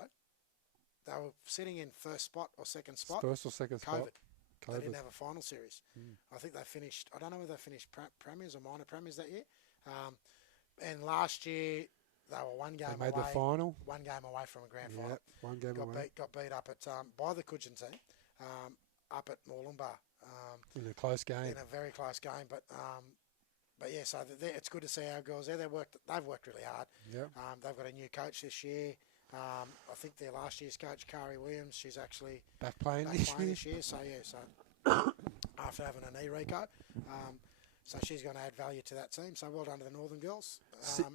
they were sitting in 1st spot or 2nd spot. 1st or 2nd spot. They didn't have a final series. I think they finished, I don't know whether they finished premiers or minor premiers that year. And last year, they were one game away. They made the final. 1 game away from a grand final. 1 game away. Got beat up at by the Coogin team up at Moolumbar. In a close game. In a very close game. But but yeah, so it's good to see our girls there. They've worked really hard. Yeah. They've got a new coach this year. I think their last year's coach, Kari Williams, she's actually Back playing this year. So yeah, so after having a knee recut, so she's going to add value to that team. So well done to the Northern girls.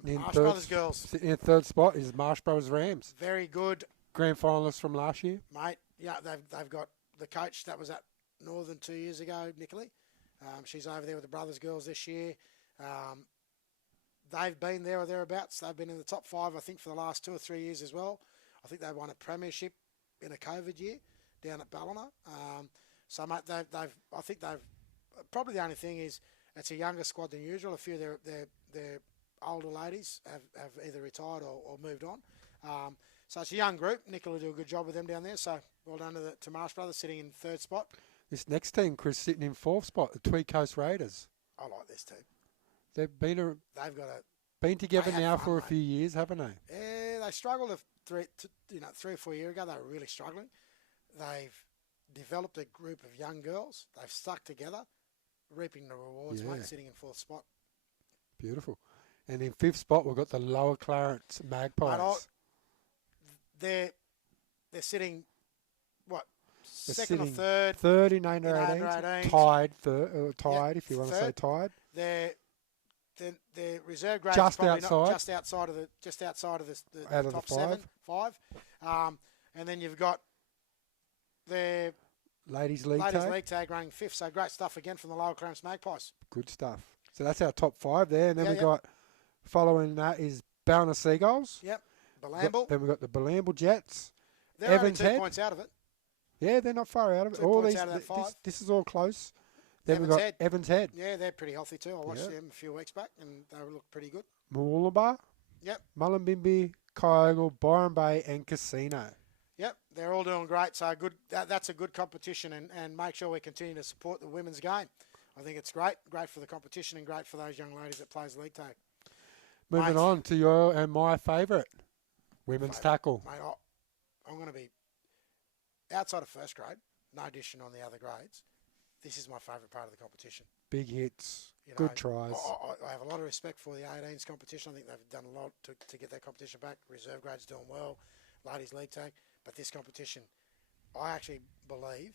Marsh Brothers girls. Sitting in third spot is Marsh Brothers Rams. Very good. Grand finalists from last year. Mate, yeah, they've got the coach that was at Northern 2 years ago, Nicolai. She's over there with the Brothers girls this year. They've been there or thereabouts. They've been in the top 5, I think, for the last 2 or 3 years as well. I think they won a premiership in a COVID year down at Ballina. So, mate, I think they've probably the only thing is it's a younger squad than usual. A few of their older ladies have either retired or moved on. So it's a young group. Nicola will do a good job with them down there. So well done to Marsh Brothers sitting in third spot. This next team, Chris, sitting in fourth spot, the Tweed Coast Raiders. I like this team. They've been together now for a few years, haven't they? Yeah, they struggled 3 or 4 years ago. They were really struggling. They've developed a group of young girls. They've stuck together, reaping the rewards, mate, sitting in fourth spot. Beautiful. And in fifth spot, we've got the Lower Clarence Magpies. They're sitting, second or third? Third in under-18s. Tied, if you want to say tied. Their reserve grade just is probably outside. Just outside of the top 5. And then you've got their Ladies League tag running 5th. So great stuff again from the Lower Clarence Magpies. Good stuff. So that's our top 5 there. And then we've got, following that is Ballina Seagulls. Yep. Ballamble. Then we've got the Ballamble Jets. They're Evans only 2 points out of it. Yeah, they're not far out of it. 2 points out of that 5. This is all close. Then we've got Evans Head. Yeah, they're pretty healthy too. I watched them a few weeks back and they look pretty good. Mooloolaba. Yep. Mullumbimby, Kyogle, Byron Bay and Casino. Yep, they're all doing great. So good. That's a good competition and make sure we continue to support the women's game. I think it's great for the competition and great for those young ladies that plays league tag. Moving on to your and my favourite, women's tackle. Mate, I'm going to be outside of first grade, no addition on the other grades. This is my favourite part of the competition. Big hits, good tries. I have a lot of respect for the 18s competition. I think they've done a lot to get that competition back. Reserve grades doing well, ladies league tag. But this competition, I actually believe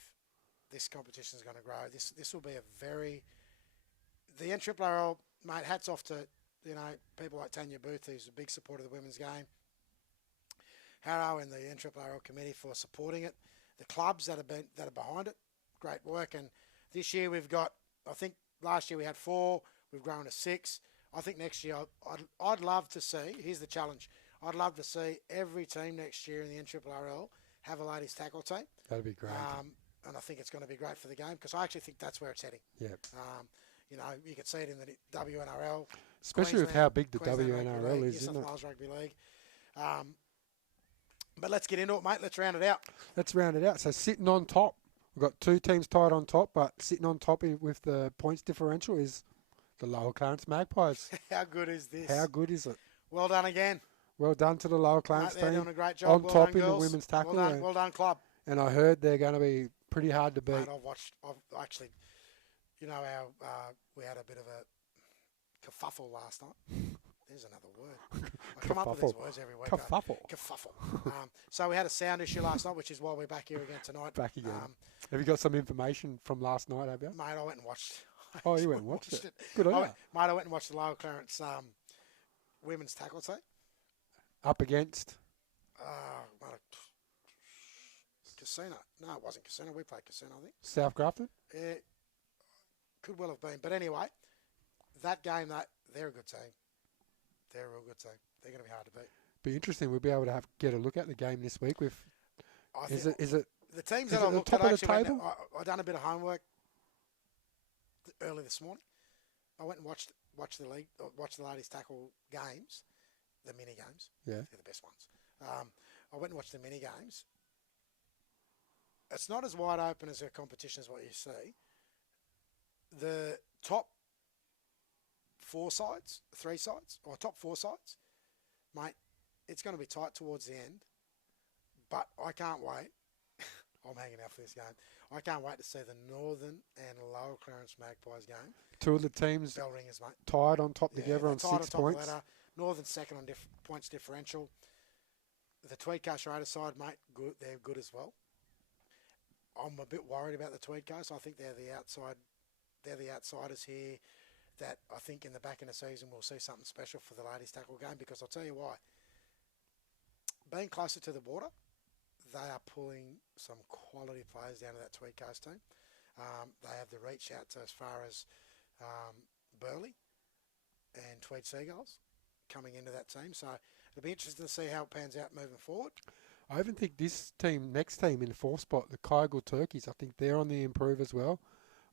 this competition is going to grow. This will be the NRRRL, mate, hats off to, people like Tanya Booth, who's a big supporter of the women's game. Harrow and the NRRRL committee for supporting it. The clubs that are behind it, great work. And this year we've got, I think last year we had 4, we've grown to 6. I think next year I'd love to see, here's the challenge, I'd love to see every team next year in the NRRRL have a ladies tackle team. That'd be great. And I think it's going to be great for the game because I actually think that's where it's heading. Yep. You can see it in the WNRL. Especially with how big the WNRL is, isn't it? New South Wales Rugby League. But let's get into it, mate. Let's round it out. So sitting on top, we've got 2 teams tied on top, but sitting on top with the points differential is the Lower Clarence Magpies. How good is this? How good is it? Well done again. Well done to the Lower Clarence they're team. Doing a great job. On well top done, in girls. the women's tackle. Well done, club. And I heard they're going to be pretty hard to beat. Mate, I've actually, we had a bit of a kerfuffle last night. There's another word. I come up with these words every week. Kerfuffle. So we had a sound issue last night, which is why we're back here again tonight. Back again. Have you got some information from last night, have you? Mate, I went and watched. Oh, you went and watched it. Good on you. Mate, I went and watched the Lower Clarence women's tackle team. Up against? Casino. No, it wasn't Casino. We played Casino, I think. South Grafton? Yeah, could well have been. But anyway, that game, they're a good team. They're a real good team. They're going to be hard to beat. Be interesting. We'll be able to get a look at the game this week. Is it the teams that I looked at? Actually, I done a bit of homework early this morning. I went and watched the league, watched the ladies tackle games, the mini games. Yeah, they're the best ones. I went and watched the mini games. It's not as wide open as a competition as what you see. The top 3 sides, or top 4 sides, mate, it's going to be tight towards the end. But I can't wait. I'm hanging out for this game. I can't wait to see the Northern and Lower Clarence Magpies game. Two of the teams Bell ringers, mate. tied on top together on 6 points. Northern second on points differential. The Tweed Coast Raiders side, mate, good. They're good as well. I'm a bit worried about the Tweed Coast. I think they're the outsiders here. That I think in the back end of the season we'll see something special for the ladies tackle game, because I'll tell you why. Being closer to the border, they are pulling some quality players down to that Tweed Coast team. They have the reach out to as far as Burleigh and Tweed Seagulls coming into that team. So it'll be interesting to see how it pans out moving forward. I even think this team, next team in the 4th spot, the Kygel Turkeys, I think they're on the improve as well.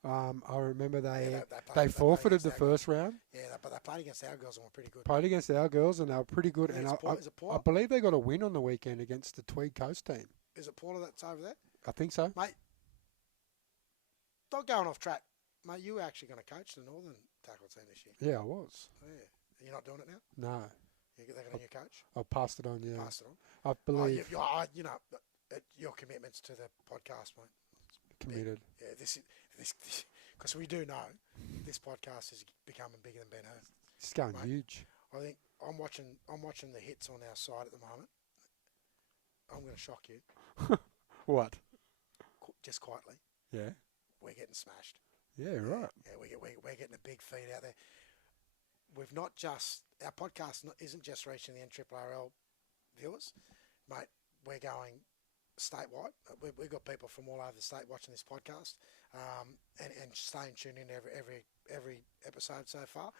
I remember they forfeited the first round. Yeah, but they played against our girls and were pretty good. Played against our girls and they were pretty good. And I I believe they got a win on the weekend against the Tweed Coast team. Is it Paula that's over there? I think so. Mate, not going off track. Mate, you were actually going to coach the Northern tackle team this year. Yeah, I was. Yeah. You're not doing it now? No. They got a new coach? I passed it on, yeah. Passed it on? I believe. Your commitments to the podcast, mate. Committed. Yeah, this because we do know this podcast is becoming bigger than Ben Hur. It's going huge. I think I'm watching the hits on our side at the moment. I'm going to shock you. What? Just quietly. Yeah. We're getting smashed. Yeah, right. Yeah, we're getting a big feed out there. We've not just our podcast isn't just reaching the NRRRL viewers, mate. We're going statewide. We've got people from all over the state watching this podcast, and staying tuned in every episode so far.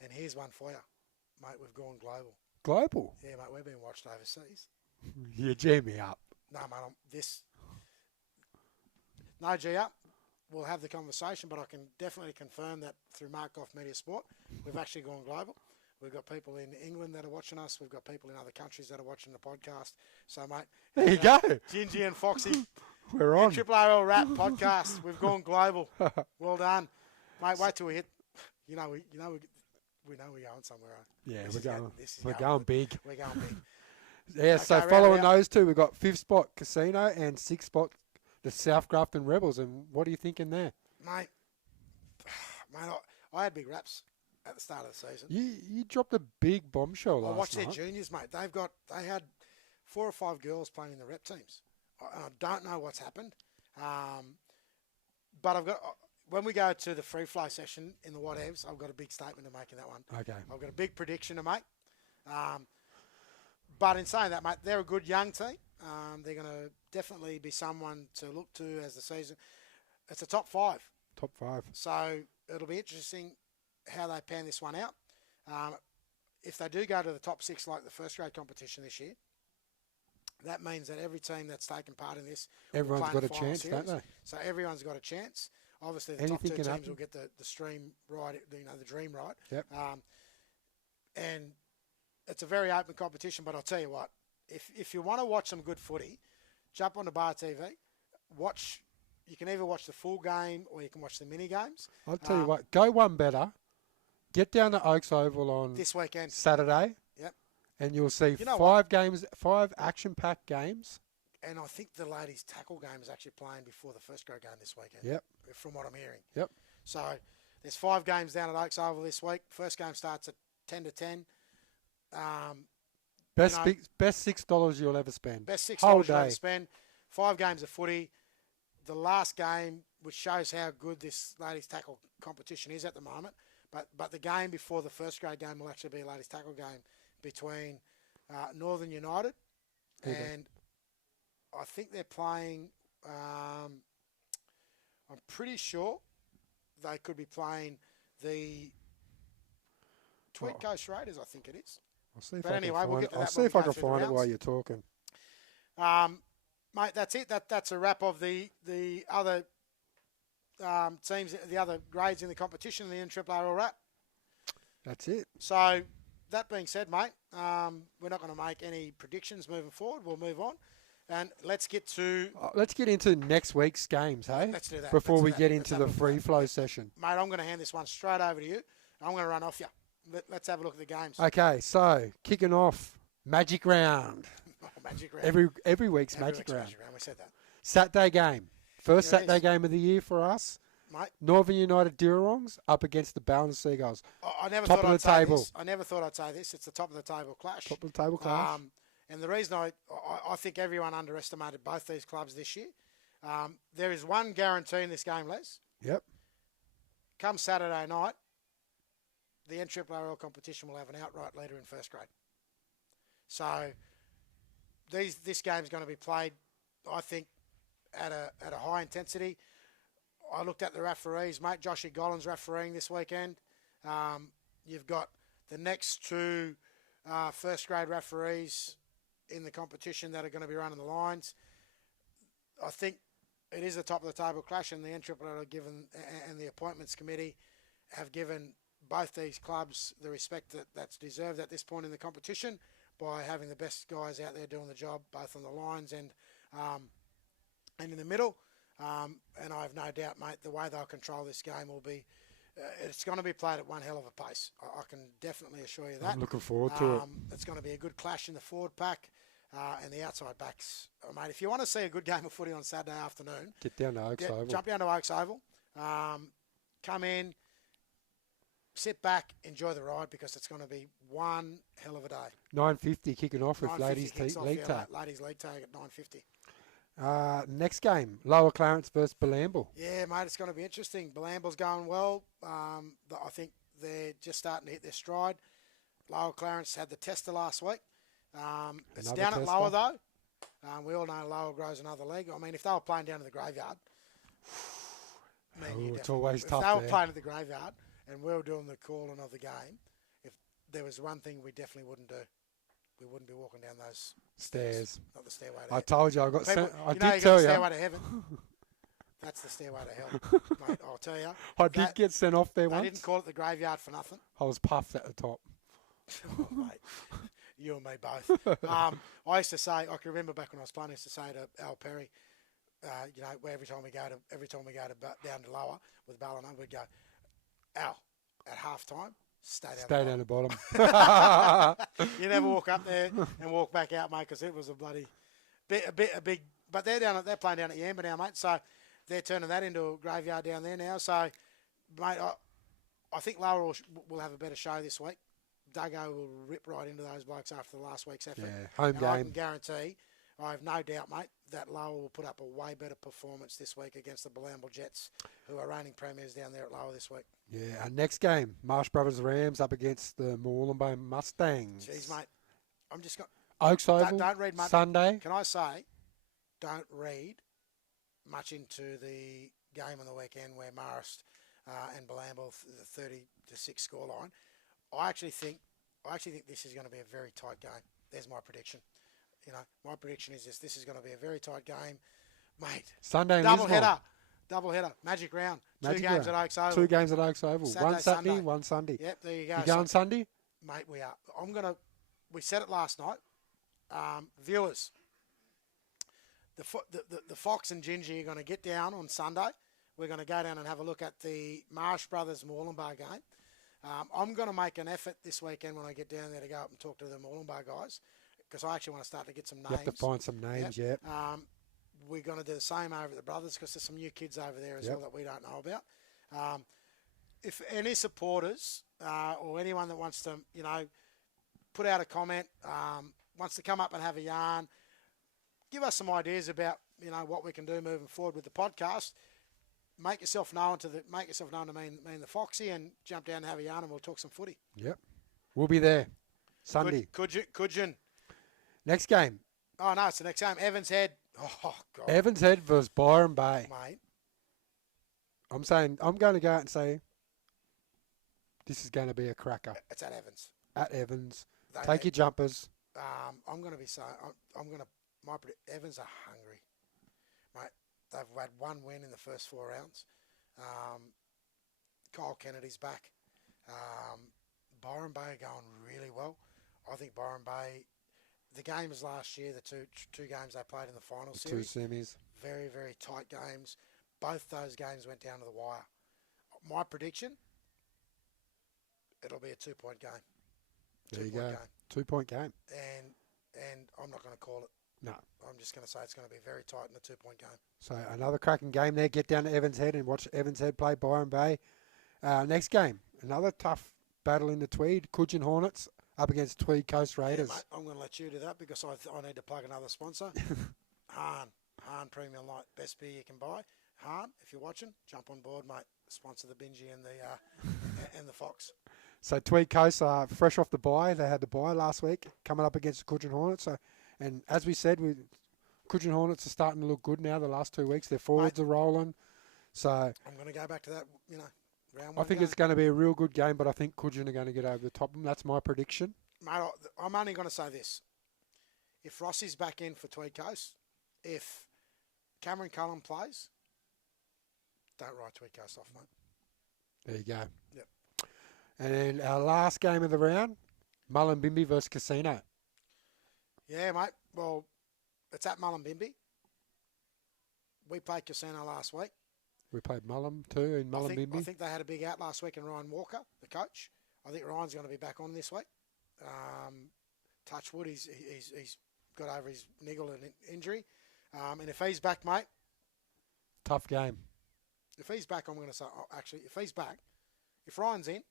And here's one for you, mate. We've gone global. Global? Yeah, mate. We've been watched overseas. You jam me up. No, mate. No G up. We'll have the conversation, but I can definitely confirm that through Mark Goff Media Sport, we've actually gone global. We've got people in England that are watching us. We've got people in other countries that are watching the podcast. So, mate. There you go. Gingy and Foxy. We're on. NRRRL Rap Podcast. We've gone global. Well done. Mate, wait till we hit. We know we're going somewhere. Yeah, we're going big. We're going big. Yeah, Okay, so following those two, we've got 5th spot Casino and 6th spot the South Grafton Rebels. And what are you thinking there? Mate, I had big raps at the start of the season. You dropped a big bombshell last night. I watched their juniors, mate. They had 4 or 5 girls playing in the rep teams. I don't know what's happened. But when we go to the free flow session in the whatevs, I've got a big statement to make in that one. Okay. I've got a big prediction to make. But in saying that, mate, they're a good young team. They're going to definitely be someone to look to as the season. It's a top 5. Top 5. So it'll be interesting how they pan this one out. If they do go to the top 6 like the first grade competition this year, that means that every team that's taken part in this, everyone's got a chance, don't they? So everyone's got a chance. Obviously, the top 2 teams will get the stream ride, the dream ride. Yep. And it's a very open competition. But I'll tell you what, if you want to watch some good footy, jump on the Bar TV, watch. You can either watch the full game or you can watch the mini games. I'll tell you what, go one better. Get down to Oaks Oval on this weekend, Saturday. Yep. And you'll see 5 action-packed games. And I think the ladies' tackle game is actually playing before the first grade game this weekend. Yep. From what I'm hearing. Yep. So there's 5 games down at Oaks Oval this week. First game starts at 10 to 10. Best $6 you'll ever spend. Best $6 you'll ever spend. 5 games of footy. The last game, which shows how good this ladies' tackle competition is at the moment. But the game before the first grade game will actually be a ladies' tackle game between Northern United and I think they're playing. I'm pretty sure they could be playing the Tweed Coast Raiders. I think it is. I'll see if I can find it while you're talking. Mate, that's it. That's a wrap of the other teams, the other grades in the competition, the NRRRL wrap. That's it. So, that being said, mate, we're not going to make any predictions moving forward. We'll move on. And let's get into next week's games, hey? Let's do that. Before we get into the free flow session. Mate, I'm going to hand this one straight over to you. I'm going to run off you. Let's have a look at the games. Okay, so kicking off, Magic Round. Magic Round. Every week's Magic Round. We said that. Saturday game. First There Saturday is. game of the year for us. Mate, Northern United Durongs up against the Ballon Seagulls. I never Top thought of I'd the say table. this. I never thought I'd say this. It's the top of the table clash. Top of the table clash. And the reason I think everyone underestimated both these clubs this year. There is one guarantee in this game, Les. Yep. Come Saturday night, the NRRRL competition will have an outright leader in first grade. So this game is going to be played, I think, at a high intensity. I looked at the referees, mate. Joshy Gollins refereeing this weekend. You've got the next two first grade referees in the competition that are going to be running the lines. I think it is the top of the table clash, and the NRRRL given and the appointments committee have given both these clubs the respect that's deserved at this point in the competition by having the best guys out there doing the job, both on the lines and in the middle. And I have no doubt, mate, the way they'll control this game will be, it's going to be played at one hell of a pace. I can definitely assure you that. I'm looking forward to it. It's going to be a good clash in the forward pack and the outside backs. Mate, if you want to see a good game of footy on Saturday afternoon, Get down to Oaks Oval. jump down to Oaks Oval, come in, sit back, enjoy the ride, because it's going to be one hell of a day. 9:50 kicking off with 9:50 Ladies kicks off, League Tag. Ladies League Tag at 9:50. Next game, Lower Clarence versus Bilamble. Yeah, mate, it's going to be interesting. Bilamble's going well. I think they're just starting to hit their stride. Lower Clarence had the tester last week. It's Another down at tester. Lower, though. We all know Lower grows another leg. I mean, if they were playing down to the graveyard, man, It's always if tough they were there. playing at the graveyard and we were doing the calling of the game, if there was one thing we definitely wouldn't do, we wouldn't be walking down those Stairs. not the stairway to I heaven. told you, I got People, sent. I you know, did you got tell the you. stairway to heaven. That's the stairway to hell, mate. I'll tell you. I did that- get sent off there They once. didn't call it the graveyard for nothing. I was puffed at the top. Oh, mate, you and me both. I used to say, I can remember back when I was playing, I used to say to Al Perry, you know, where every time we go down to Lower with Ballina, we'd go, Al, at half time, stay down the bottom. Stay down the bottom. You never walk up there and walk back out, mate, because it was a big. But they're playing down at Yamba now, mate. So they're turning that into a graveyard down there now. So, mate, I think Lower will have a better show this week. Duggo will rip right into those blokes after the last week's effort. Yeah, home and game. I can guarantee, I have no doubt, mate, that Lower will put up a way better performance this week against the Bilamble Jets, who are reigning premiers down there at Lower this week. Yeah, our next game, Marsh Brothers Rams up against the Morelanbone Mustangs. Jeez, mate, I'm just going. Oaks Oval. Don't read much. Sunday. Can I say, don't read much into the game on the weekend where Marist and Bilamble, the 30-6 scoreline. I actually think this is going to be a very tight game. There's my prediction. You know, my prediction is this is going to be a very tight game, mate. Sunday in Double Lismore. header, magic round. Magic Two games round. at Oaks Oval. 2 games at Oaks Oval. Saturday, one Saturday, Sunday. one Sunday. Yep, there you go. You going Sunday? Mate, we are. We said it last night. Viewers, the Fox and Gingy are going to get down on Sunday. We're going to go down and have a look at the Marsh Brothers Morelanbah game. I'm going to make an effort this weekend when I get down there to go up and talk to the Morelanbah guys, because I actually want to start to get some names. You have to find some names, yep. We're going to do the same over at the Brothers, because there's some new kids over there as well that we don't know about. If any supporters or anyone that wants to, you know, put out a comment, wants to come up and have a yarn, give us some ideas about, you know, what we can do moving forward with the podcast. Make yourself known to me and the Foxy, and jump down and have a yarn, and we'll talk some footy. Yep. We'll be there. Sunday. Could you? Next game. Oh, no, it's the next game. Evans Head. Oh, God. Evans Head versus Byron Bay. Mate. I'm going to go out and say this is going to be a cracker. It's at Evans. At Evans. Take your jumpers. I'm going to be saying, Evans are hungry. Mate, they've had one win in the first 4 rounds. Kyle Kennedy's back. Byron Bay are going really well. I think Byron Bay, the games last year, the two games they played in the final series. 2 semis. Very, very tight games. Both those games went down to the wire. My prediction, it'll be a 2-point game. There you go. Game. 2-point game. And I'm not going to call it. No. I'm just going to say it's going to be very tight in a 2-point game. So another cracking game there. Get down to Evans Head and watch Evans Head play Byron Bay. Next game, another tough battle in the Tweed. Coogin Hornets up against Tweed Coast Raiders. Yeah, mate, I'm going to let you do that because I need to plug another sponsor. Hahn Premium Light, best beer you can buy. Hahn, if you're watching, jump on board, mate. Sponsor the Bingy and the Fox. So Tweed Coast are fresh off the bye. They had the bye last week, coming up against the Coogin Hornets. So, and as we said, Coogin Hornets are starting to look good now. The last 2 weeks, their forwards are rolling. So I'm going to go back to that. Round one. I think it's going to be a real good game, but I think Coogin are going to get over the top of them. That's my prediction. Mate, I'm only going to say this: if Rossi's back in for Tweed Coast, if Cameron Cullen plays, don't write Tweed Coast off, mate. There you go. Yep. And then our last game of the round, Mullumbimby versus Casino. Yeah, mate. Well, it's at Mullumbimby. We played Casino last week. We played Mullum too in Mullumbimby. I think they had a big out last week in Ryan Walker, the coach. I think Ryan's going to be back on this week. Touch wood, he's got over his niggle and injury. And if he's back, mate. Tough game. If he's back, I'm going to say, if he's back, if Ryan's in,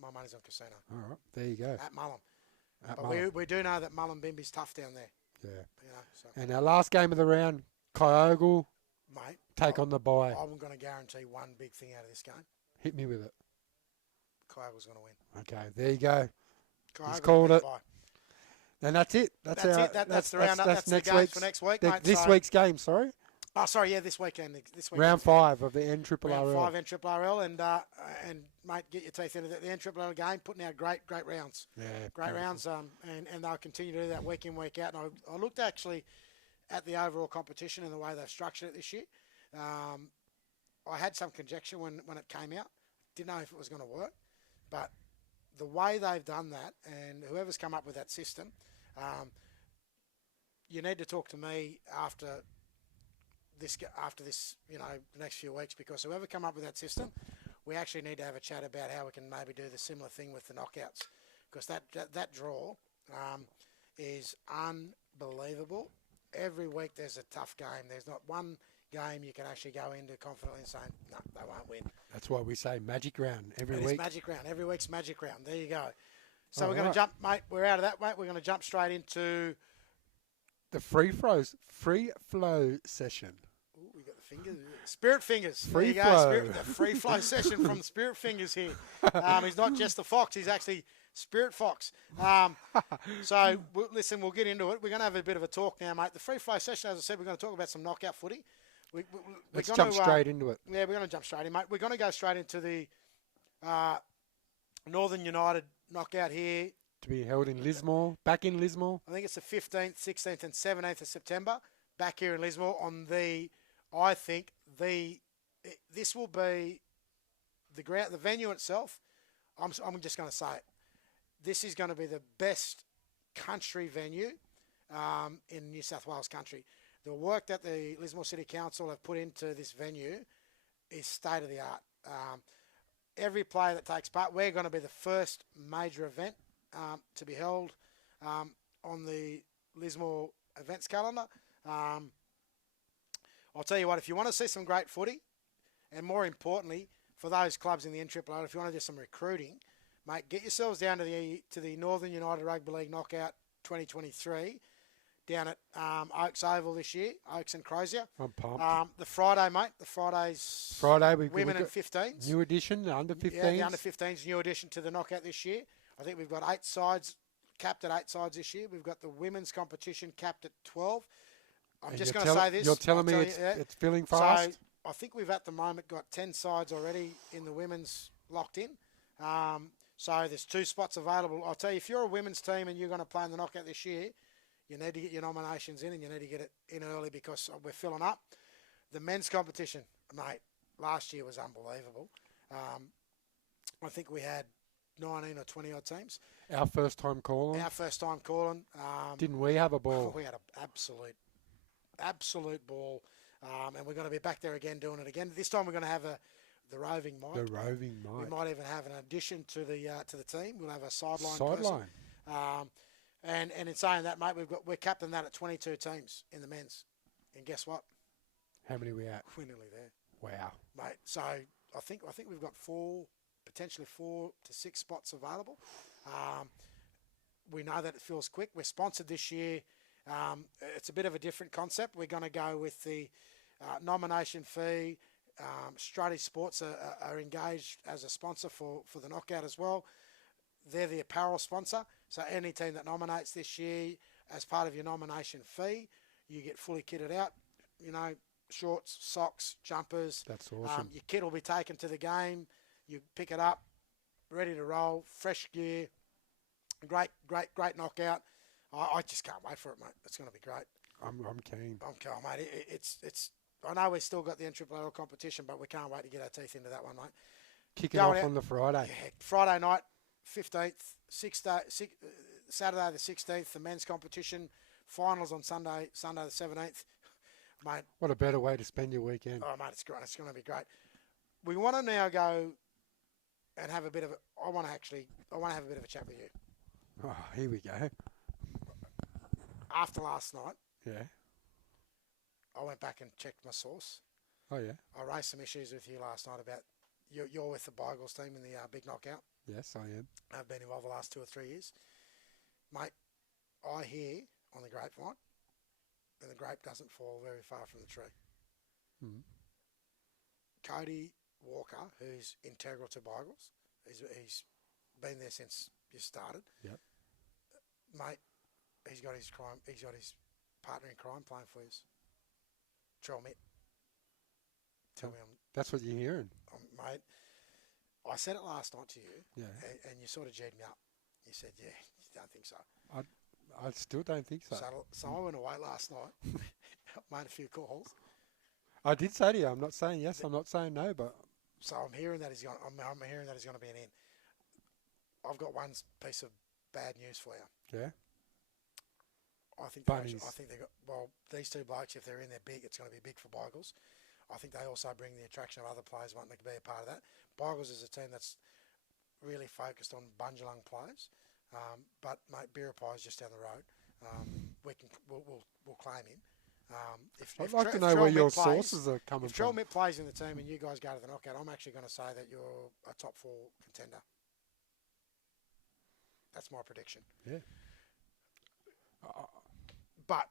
my money's on Casino. All right, there you go. At Mullum. But Mullum. we do know that Mullumbimby's tough down there. Yeah. So. And our last game of the round, Kyogle Mate, take on the bye. I'm going to guarantee one big thing out of this game. Hit me with it. Kyogle's going to win. Okay, there you go. Kyogle He's called it. bye. And that's it. That's it. That's the roundup. That's the games for next week, mate. This week's game, sorry. Oh, sorry, yeah, this weekend. Round 5 of the NRRRL. Round 5 NRRRL, and mate, get your teeth into the NRRRL game, putting out great rounds. Yeah, great rounds. And they'll continue to do that week in, week out. And I looked actually at the overall competition and the way they've structured it this year. I had some conjecture when it came out. Didn't know if it was going to work, but the way they've done that, and whoever's come up with that system, you need to talk to me after this, the next few weeks, because whoever come up with that system, we actually need to have a chat about how we can maybe do the similar thing with the knockouts, because that draw is unbelievable. Every week there's a tough game. There's not one game you can actually go into confidently and say, no, they won't win. That's why we say magic round every week. It's magic round. Every week's magic round. There you go. So we're going to jump, mate. We're out of that, mate. We're going to jump straight into the free flow session. Ooh, we got the fingers. Spirit Fingers. Free there flow. you go. The free flow session from Spirit Fingers here. He's not just the Fox. He's actually Spirit Fox. So, listen, we'll get into it. We're going to have a bit of a talk now, mate. The free flow session, as I said, we're going to talk about some knockout footy. Let's jump straight into it. Yeah, we're going to jump straight in, mate. We're going to go straight into the Northern United knockout here. To be held in Lismore, back in Lismore. I think it's the 15th, 16th and 17th of September, back here in Lismore on this will be the ground, the venue itself. I'm just going to say it. This is going to be the best country venue in New South Wales country. The work that the Lismore City Council have put into this venue is state of the art. Every player that takes part, we're going to be the first major event to be held on the Lismore events calendar. I'll tell you what, if you want to see some great footy, and more importantly, for those clubs in the NRRRL, if you want to do some recruiting, mate, get yourselves down to the Northern United Rugby League Knockout 2023 down at Oaks Oval this year, Oaks and Crozier. I'm pumped. The Friday, mate. The Friday's women and 15s. New edition, the under 15s. Yeah, the under 15s, new addition to the knockout this year. I think we've got 8 sides, capped at 8 sides this year. We've got the women's competition capped at 12. I'm just going to say this. You're telling me it's filling fast? So I think we've at the moment got 10 sides already in the women's locked in. So there's 2 spots available. I'll tell you, if you're a women's team and you're going to play in the knockout this year, you need to get your nominations in, and you need to get it in early because we're filling up. The men's competition, mate, last year was unbelievable. I think we had 19 or 20 odd teams. Our first time calling. Didn't we have a ball? We had an absolute ball. And we're going to be back there again doing it again. This time we're going to have the roving mic. The roving mic. We might even have an addition to the team. We'll have a sideline. And in saying that, mate, we're captain that at 22 teams in the men's. And guess what? How many are we at? We're nearly there. Wow. Mate, so I think we've got potentially 4 to 6 spots available. We know that it feels quick. We're sponsored this year. It's a bit of a different concept. We're going to go with the nomination fee. Strati Sports are engaged as a sponsor for the knockout as well. They're the apparel sponsor. So any team that nominates this year, as part of your nomination fee, you get fully kitted out. You know, shorts, socks, jumpers. That's awesome. Your kit will be taken to the game. You pick it up, ready to roll, fresh gear. Great knockout. I just can't wait for it, mate. It's going to be great. I'm keen. I'm keen, mate. It's. I know we've still got the NRRRL competition, but we can't wait to get our teeth into that one, mate. Kick it off on the Friday. Yeah, Friday night, 15th, Saturday the 16th, the men's competition. Finals on Sunday the 17th. Mate. What a better way to spend your weekend. Oh, mate, it's great. It's going to be great. We want to now go and have a bit of I want to have a bit of a chat with you. Oh, here we go. After last night, yeah, I went back and checked my source. Oh, yeah. I raised some issues with you last night about you're with the Beagles team in the big knockout. Yes, I am. I've been involved the last 2 or 3 years. Mate, I hear on the grapevine, and the grape doesn't fall very far from the tree. Mm. Cody Walker, who's integral to Beagles, he's been there since you started. Yep. Mate, he's got his partner in crime playing for us. Trell Mitt. Tell me that's what you're hearing. Mate, I said it last night to you, yeah, and you sort of G'd me up. You said, yeah, you don't think so. I still don't think so. So I went away last night, made a few calls. I did say to you, I'm not saying yes, I'm not saying no, but... So I'm hearing that he's going to be an in. I've got one piece of bad news for you. Yeah? I think they got, these two blokes, if they're in, they're big. It's going to be big for Beagles. I think they also bring the attraction of other players wanting to be a part of that. Beagles is a team that's really focused on Bunjalung players. But mate, Birrapai is just down the road. We'll claim him. I'd like to know where your sources are coming from. If Trell Mitt plays in the team and you guys go to the knockout, I'm actually going to say that you're a top 4 contender. That's my prediction. Yeah. But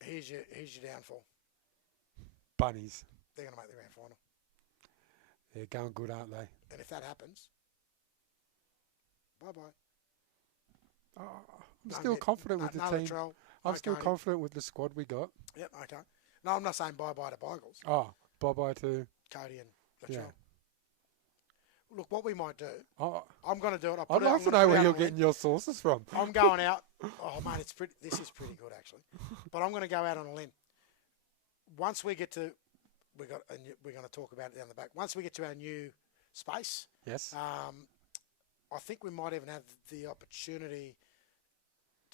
here's your downfall. Bunnies. They're going to make the grand final. They're going good, aren't they? And if that happens, bye-bye. I'm still confident with the team. I'm still confident with the squad we got. Yep, okay. No, I'm not saying bye-bye to Beagles. Oh, bye-bye to... Cody and Latrell. Yeah. Look, what we might do, Oh, I'm going to do it. I'd like to know where you're getting your sources from. I'm going out. Oh, mate, this is pretty good, actually. But I'm going to go out on a limb. Once we get to... we're going to talk about it down the back. Once we get to our new space... Yes. I think we might even have the opportunity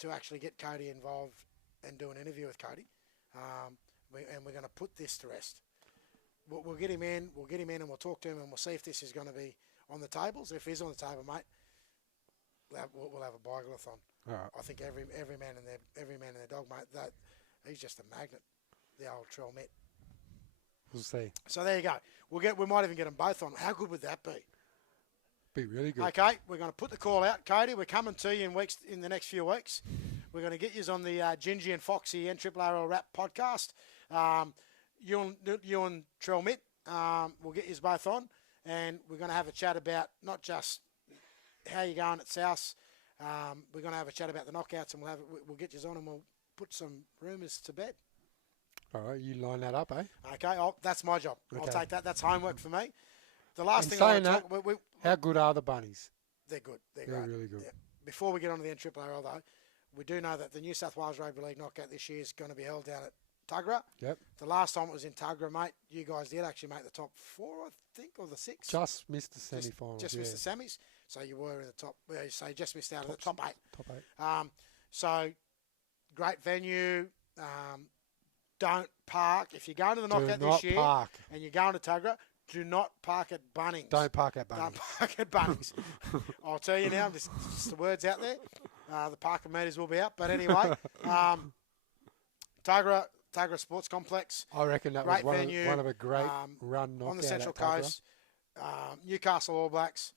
to actually get Cody involved and do an interview with Cody. And we're going to put this to rest. We'll get him in. We'll get him in and we'll talk to him and we'll see if this is going to be on the tables. If it is on the table, mate, we'll have a Beagleathon. All right. I think every man and their dog, mate. He's just a magnet. The old Trell Mitt. We'll see. So there you go. We might even get them both on. How good would that be? Be really good. Okay, we're going to put the call out. Cody, we're coming to you in the next few weeks. We're going to get you on the Gingy and Foxy NRRRL Rap podcast. You and Trell Mitt, we'll get you both on. And we're going to have a chat about not just how you're going at South. We're going to have a chat about the knockouts and we'll get you on and we'll put some rumours to bed. All right, you line that up, eh? Okay, that's my job. Okay. I'll take that. That's homework for me. The last And thing I saying want to talk... how good are the bunnies? They're good. They're They're great. really good. Yeah. Before we get on to the NRRRL, though, we do know that the New South Wales Rugby League knockout this year is going to be held down at Tuggerah. Yep. The last time it was in Tuggerah, mate, you guys did actually make the top 4, I think, or the 6. Just missed the semi-finals. Just missed the semis. So you were in the top... Well, so you just missed out of the top 8. Top 8. So, great venue. Don't park. If you're going to the knockout this year and you're going to Tuggerah, do not park at Bunnings. Don't park at Bunnings. Don't park at Bunnings. I'll tell you now, just the words out there. The parking meters will be up. But anyway, Tuggerah Sports Complex. I reckon that great was venue, one of a great run knockout on the Central at Tuggerah. Coast. Newcastle All Blacks.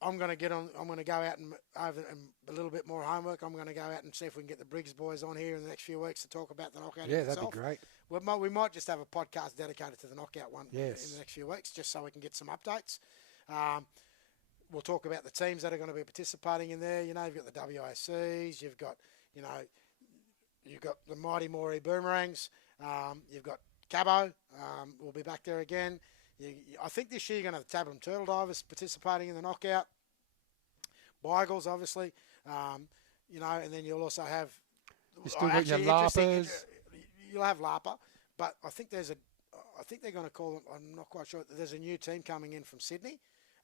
I'm going to go out and over a little bit more homework. I'm going to go out and see if we can get the Briggs boys on here in the next few weeks to talk about the knockout. Yeah, that'd be great. We might just have a podcast dedicated to the knockout one in the next few weeks, just so we can get some updates. We'll talk about the teams that are going to be participating in there. You know, you've got the WACs, you've got the mighty Moree Boomerangs, you've got Cabo. We'll be back there again. I think this year you're going to have the Taberham Turtle Divers participating in the knockout. Beagles, obviously. And then you'll also have... You still got your Larpers. You'll have Larper, but I think they're going to call them... I'm not quite sure. There's a new team coming in from Sydney.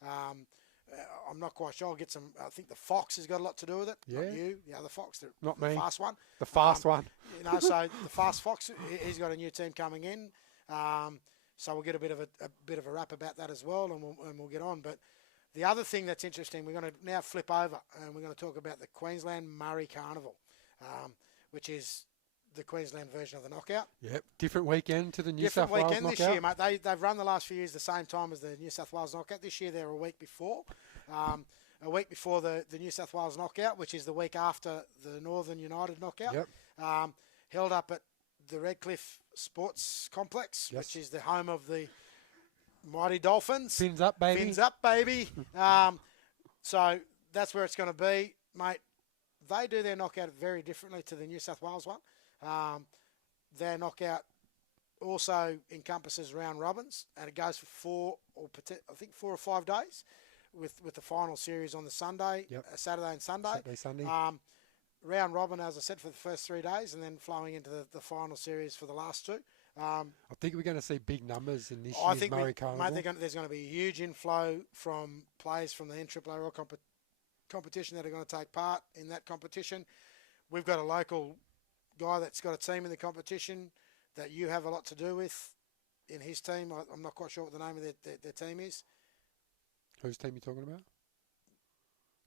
I'm not quite sure. I'll get some... I think the Fox has got a lot to do with it. Yeah. Not you. The other Fox. Not the me. Fast one. The fast one. So the Fast Fox, he's got a new team coming in. So we'll get a bit of a wrap about that as well, and we'll get on. But the other thing that's interesting, we're going to now flip over, and we're going to talk about the Queensland Murray Carnival, which is the Queensland version of the knockout. Yep, different weekend to the New South Wales weekend knockout. This year, mate. They've run the last few years the same time as the New South Wales knockout. This year they're a week before. A week before the New South Wales knockout, which is the week after the Northern United knockout. Yep. Held up at the Redcliffe Sports Complex, which is the home of the mighty Dolphins. Fins up, baby. Fins up, baby. So that's where it's going to be, mate. They do their knockout very differently to the New South Wales one. Their knockout also encompasses round robins, and it goes for 4 or 5 days, with the final series on the Sunday, Saturday and Sunday. Sunday. Round robin, as I said, for the first 3 days, and then flowing into the final series for the last 2. I think we're going to see big numbers in this year's Murray Carnival. Mate, there's going to be a huge inflow from players from the NRRRL competition that are going to take part in that competition. We've got a local guy that's got a team in the competition that you have a lot to do with in his team. I'm not quite sure what the name of their team is. Whose team are you talking about?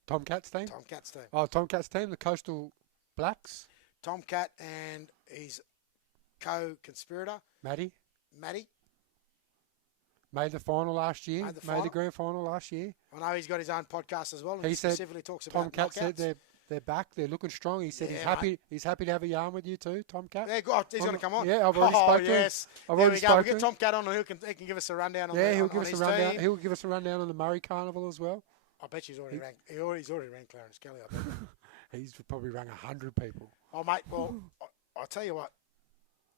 Tomcat's team? Tomcat's team. Oh, Tomcat's team, the Coastal Blacks. Tomcat and his co-conspirator. Matty. Made the final last year. Made the grand final last year. I know he's got his own podcast as well. And he specifically talks about Tomcat said they're back. They're looking strong. He said he's happy to have a yarn with you too, Tomcat. Yeah, God, he's going to come on. Yeah, I've already spoken to him. We'll get Tomcat on, and he can give us a rundown on he'll give us a rundown. He'll give us a rundown on the Murray Carnival as well. I bet he's already ranked. He's already ranked Clarence Kelly. I bet. He's probably rang 100 people. Oh, mate. Well, I'll tell you what.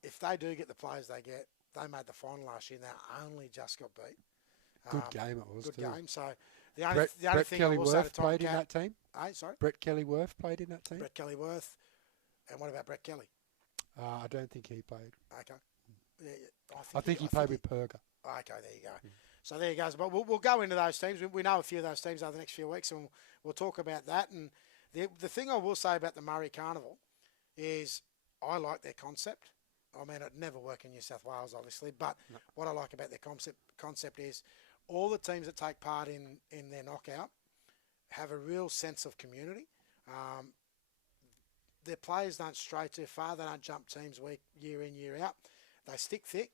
If they do get the players they get, they made the final last year, and they only just got beat. Good game it was. Good too. game. So the only Brett thing Kelly I will say to Worth played in that team. Sorry. Brett Kelly Worth played in that team. Brett Kelly Worth. And what about Brett Kelly? I don't think he played. Okay. Yeah, I think he played with Perga. Okay, there you go. So there you go. But we'll go into those teams. We know a few of those teams over the next few weeks, and we'll talk about that. And the thing I will say about the Murray Carnival is I like their concept. I mean, it'd never work in New South Wales, obviously, but what I like about their concept is all the teams that take part in their knockout have a real sense of community. Their players don't stray too far. They don't jump teams year in, year out. They stick thick.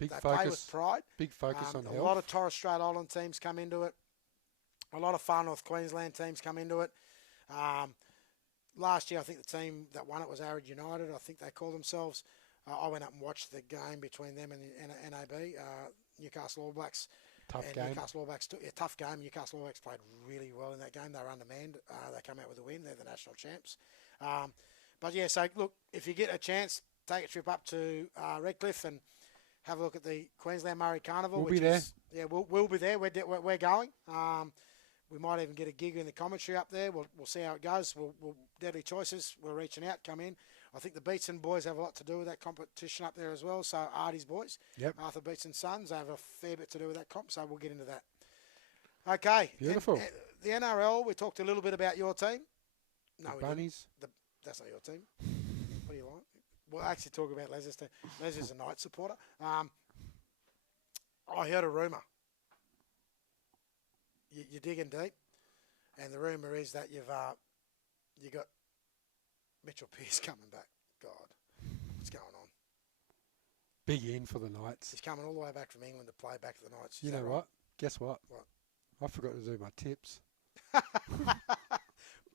They play with pride. Big focus on health. A lot of Torres Strait Island teams come into it. A lot of Far North Queensland teams come into it. Last year, I think the team that won it was Arid United. I think they call themselves. I went up and watched the game between them and the NAB, Newcastle All Blacks. Tough game. Newcastle All Blacks, tough game. Newcastle All Blacks played really well in that game. They were undermanned. They come out with a win. They're the national champs. But yeah, so look, if you get a chance, take a trip up to Redcliffe and have a look at the Queensland Murray Carnival. We'll be there. Yeah, we'll be there. We're going. We might even get a gig in the commentary up there. We'll see how it goes. We'll Deadly Choices. We're reaching out. Come in. I think the Beatson boys have a lot to do with that competition up there as well. So Artie's boys, Arthur Beatson's sons, have a fair bit to do with that comp. So we'll get into that. Okay. Beautiful. The NRL. We talked a little bit about your team. No, the Bunnies. That's not your team. What do you like? We'll actually talk about Les's team. Les is a Knights supporter. I heard a rumour. You're digging deep, and the rumour is that you got Mitchell Pearce coming back. God, what's going on? Big in for the Knights. He's coming all the way back from England to play back for the Knights. You know what? Guess what? What? I forgot to do my tips.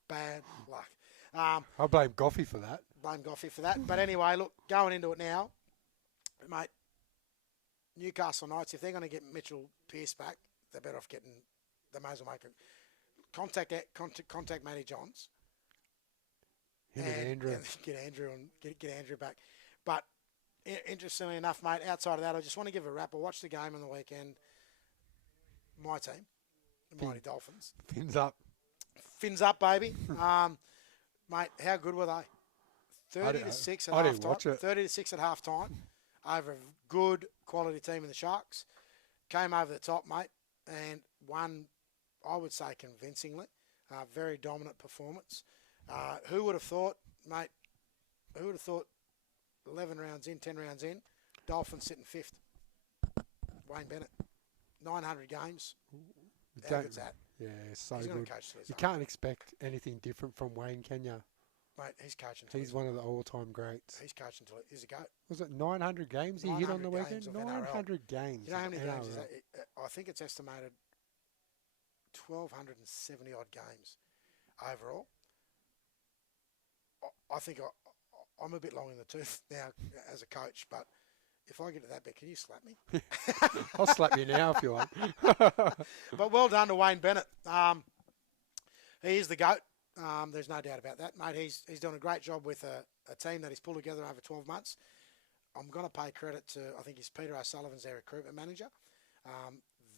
Bad luck. I blame Goffey for that. Blame Goffey for that. But anyway, look, going into it now, mate, Newcastle Knights, if they're going to get Mitchell Pearce back, they're better off getting, they may as well make it. Contact Matty Johns. Him and Andrew. Get Andrew back. But interestingly enough, mate, outside of that, I just want to give a wrap. I watched the game on the weekend. My team, the Mighty Dolphins. Fins up. Fins up, baby. Mate, how good were they? 30-6 at half time. I didn't watch it. 30-6 at half time over a good quality team in the Sharks. Came over the top, mate, and won, I would say, convincingly. Very dominant performance. Who would have thought, mate, 11 rounds in, 10 rounds in, Dolphins sitting fifth. Wayne Bennett. 900 games. How good's that? Yeah, so He's good. Coach You can't expect anything different from Wayne, can you? Mate, he's coaching. He's one of the all-time greats. He's coaching till he's a goat. Was it 900 games he hit on the weekend? 900 games. You know how many games is that? I think it's estimated 1,270 odd games overall. I think I'm a bit long in the tooth now as a coach, but if I get to that bit, can you slap me? I'll slap you now if you want. But well done to Wayne Bennett. He is the GOAT. There's no doubt about that, mate. He's done a great job with a team that he's pulled together over 12 months. I'm going to pay credit to, I think it's Peter O'Sullivan's their recruitment manager.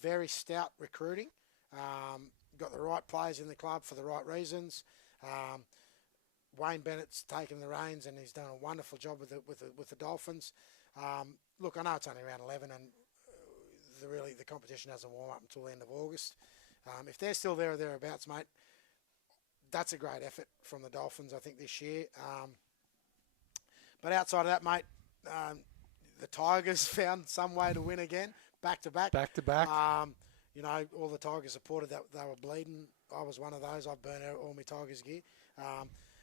Very stout recruiting. Got the right players in the club for the right reasons. Wayne Bennett's taken the reins and he's done a wonderful job with the Dolphins. Look, I know it's only round 11 and the competition doesn't warm up until the end of August. If they're still there or thereabouts, mate, that's a great effort from the Dolphins, I think, this year. But outside of that, mate, the Tigers found some way to win again, back to back. Back to back. You know, all the Tigers supported that they were bleeding. I was one of those. I've burnt out all my Tigers gear.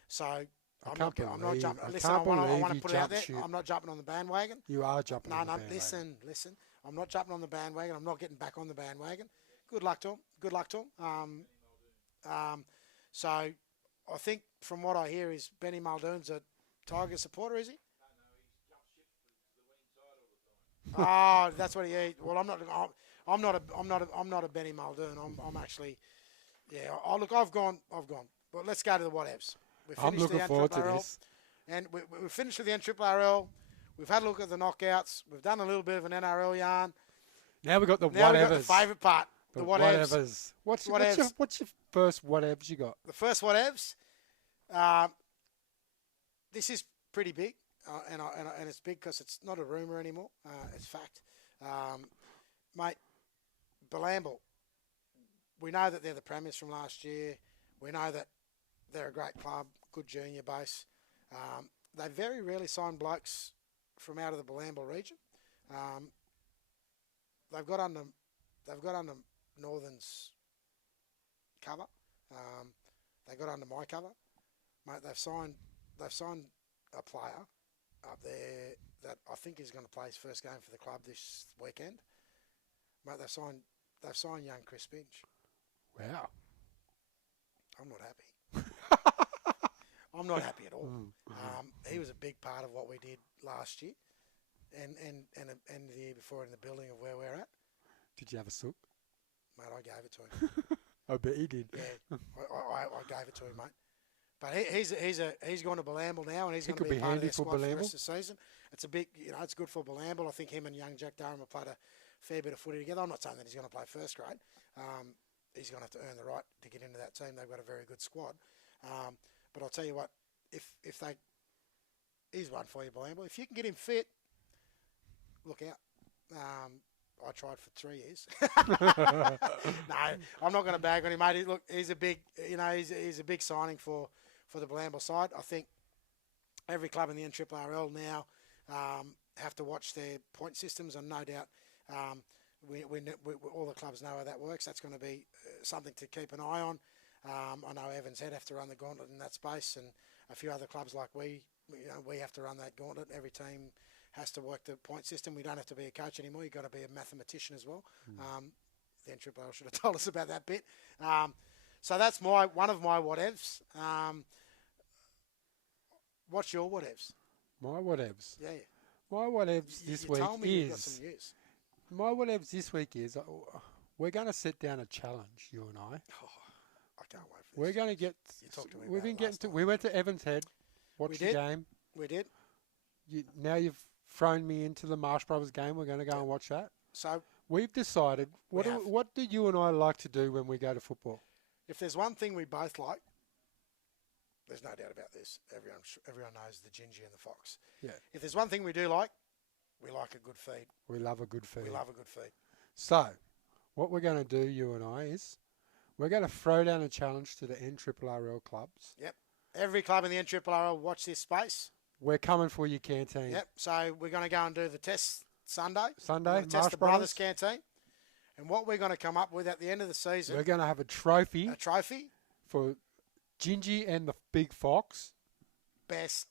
So I'm not jumping. Listen, I want to put it out there. I'm not jumping on the bandwagon. You are jumping on the bandwagon. Listen. I'm not jumping on the bandwagon. I'm not getting back on the bandwagon. Good luck to him. So I think from what I hear is Benny Muldoon's a Tiger supporter, is he? No, he's jumped ship because he's the winning side all the time. Oh, that's what he. Well, I'm not a Benny Muldoon. I'm actually, yeah. Oh, look, I've gone. But let's go to the whatevs. I'm looking forward to this. And we finished with the NRRRL. We've had a look at the knockouts. We've done a little bit of an NRL yarn. Now we've got the whatevers. Now we've got the favourite part. The whatevers. What's your first whatevs you got? The first whatevs. This is pretty big, and it's big because it's not a rumour anymore. It's fact. Mate, Bilambil, we know that they're the premiers from last year. We know that they're a great club, good junior base. They very rarely sign blokes from out of the Bilambil region. They've got under Northern's cover. They got under my cover, mate. They've signed a player up there that I think is going to play his first game for the club this weekend. Mate, they've signed young Chris Binge. Wow. I'm not happy. I'm not happy at all. He was a big part of what we did last year, and the year before in the building of where we're at. Did you have a sook? Mate, I gave it to him. I bet he did. Yeah, I gave it to him, mate. But he's gone to Bilambil now, and he's going to be part of handy their for squad for the Bilambil. rest of the season. It's a big, it's good for Bilambil. I think him and young Jack Durham have played a fair bit of footy together. I'm not saying that he's going to play first grade. He's going to have to earn the right to get into that team. They've got a very good squad. But I'll tell you what, here's one for you, Bilambil. If you can get him fit, look out. I tried for 3 years. No, I'm not going to bag on him, mate. Look, he's a big, he's a big signing for the Bilambil side. I think every club in the NRRRL now have to watch their point systems, and no doubt all the clubs know how that works. That's going to be something to keep an eye on. I know Evans Head have to run the gauntlet in that space, and a few other clubs like we have to run that gauntlet. Every team has to work the point system. We don't have to be a coach anymore. You've got to be a mathematician as well. The NRRRL should have told us about that bit. So that's one of my whatevs. What's your whatevs? My whatevs? Yeah. My whatevs this week told me you've got is... some news. My whatevs this week is... we're going to set down a challenge, you and I. Oh, I can't wait for this. We're going to get... You talked to me we've about been it getting last to... time. We went to Evans Head, watched the game. We did. Now you've thrown me into the Marsh Brothers game. We're going to go and watch that. So we've decided... What do you and I like to do when we go to football? if there's one thing we both like, there's no doubt about this. Everyone knows the Gingy and the Fox. Yeah. If there's one thing we do like, we like a good feed. We love a good feed. We love a good feed. So, what we're going to do, you and I, is we're going to throw down a challenge to the NRRRL clubs. Yep. Every club in the NRRRL watch this space. We're coming for your canteen. Yep. So we're going to go and do the test Sunday. Sunday, We're going to Marsh test the Brothers Canteen. And what we're going to come up with at the end of the season, we're going to have a trophy for Gingy and the Big Fox. Best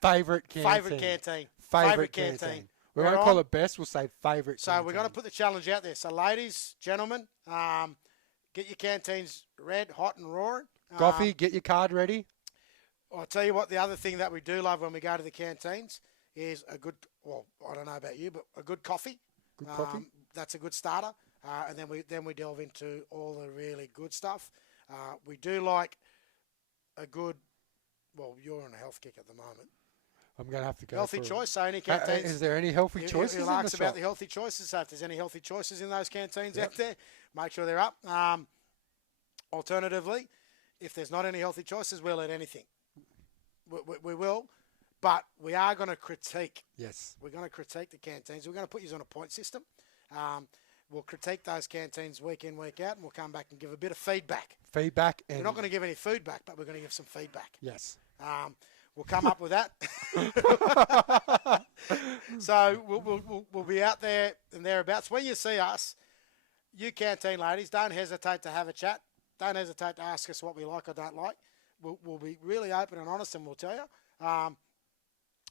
Favourite canteen. Favourite canteen. We won't call it best, we'll say favourite So canteen. we're going to put the challenge out there. So ladies, gentlemen, get your canteens red, hot and roaring. Goffy, get your card ready. I'll tell you what, the other thing that we do love when we go to the canteens is a good, well, I don't know about you, but a good coffee. Good coffee. That's a good starter. And then we delve into all the really good stuff. We do like a good, well, you're on a health kick at the moment. I'm going to have to go Healthy for choice, so any canteens. Is there any healthy choices He in likes the about shop? the healthy choices, so if there's any healthy choices in those canteens out there, make sure they're up. Alternatively, if there's not any healthy choices, we'll eat anything. We will, but we are going to critique. Yes. We're going to critique the canteens. We're going to put you on a point system. We'll critique those canteens week in, week out, and we'll come back and give a bit of feedback. Feedback. And We're not going to give any feedback, but we're going to give some feedback. Yes. We'll come up with that. So we'll be out there and thereabouts. When you see us, you canteen ladies, don't hesitate to have a chat. Don't hesitate to ask us what we like or don't like. We'll be really open and honest, and we'll tell you.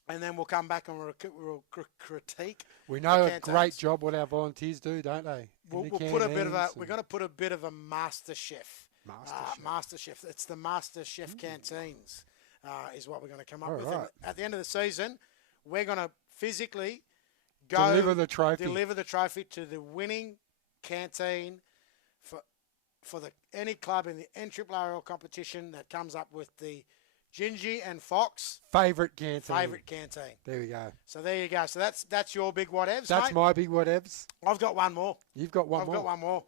And then we'll come back and we'll critique. We know a great job what our volunteers do, don't they? We're going to put a bit of a master chef. Master chef. It's the master chef canteens. Is what we're going to come up with. Right. And at the end of the season, we're going to physically go deliver the trophy to the winning canteen for any club in the NRRRL competition that comes up with the Gingy and Fox favourite canteen. There we go. So there you go. So that's your big whatevs. That's mate. my big whatevs. I've got one more. You've got one more. I've got one more,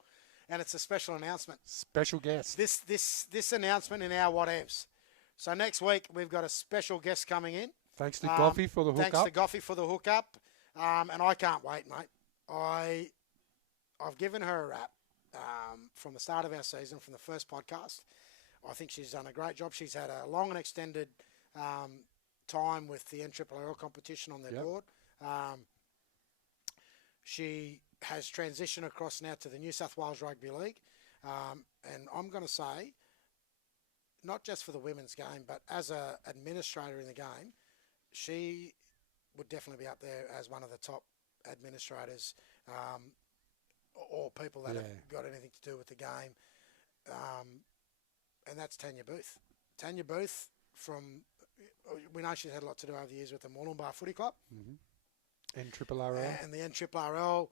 and it's a special announcement. Special guest. This announcement in our whatevs. So next week, we've got a special guest coming in. Thanks to Goffy for the hookup. Thanks to Goffy for the hookup. And I can't wait, mate. I've given her a rap from the start of our season, from the first podcast. I think she's done a great job. She's had a long and extended time with the NRRRL competition on their board. She has transitioned across now to the New South Wales Rugby League. And I'm going to say, not just for the women's game, but as an administrator in the game, she would definitely be up there as one of the top administrators or people that have got anything to do with the game. And that's Tanya Booth. Tanya Booth we know she's had a lot to do over the years with the Moolumbar Footy Club. NRRRL. And the NRRRL.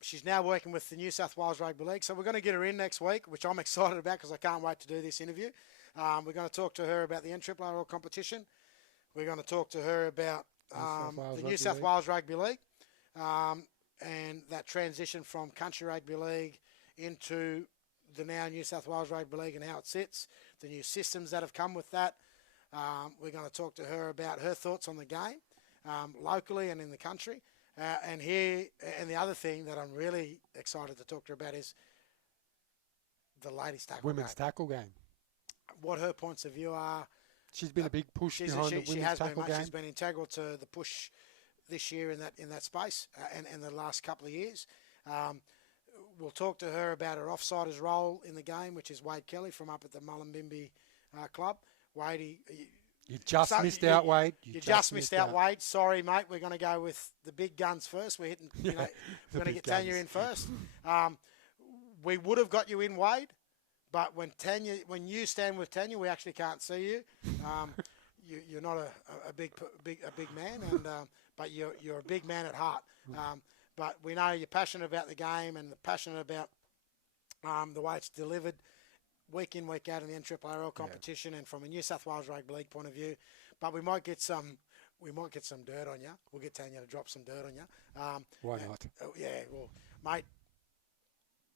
She's now working with the New South Wales Rugby League. So we're going to get her in next week, which I'm excited about because I can't wait to do this interview. We're going to talk to her about the NRRRL competition. We're going to talk to her about the New South Wales Rugby League and that transition from Country Rugby League into the now New South Wales Rugby League and how it sits, the new systems that have come with that. We're going to talk to her about her thoughts on the game locally and in the country. And the other thing that I'm really excited to talk to her about is the ladies' tackle women's tackle game. What her points of view are. She's been a big push behind the women's tackle game. She's been integral to the push this year in that space and the last couple of years. We'll talk to her about her offsiders role in the game, which is Wade Kelly from up at the Mullumbimby club. Wade, You just missed out, Wade. You just missed out, Wade. Sorry, mate. We're going to go with the big guns first. We're hitting. We're going to get Tanya in first. We would have got you in, Wade, but when you stand with Tanya, we actually can't see you. You're not a big man, and but you're a big man at heart. But we know you're passionate about the game and passionate about the way it's delivered week in, week out in the NRRRL competition, and from a New South Wales Rugby League point of view. But we might get some dirt on you. We'll get Tanya to drop some dirt on you. Why not? Well, mate,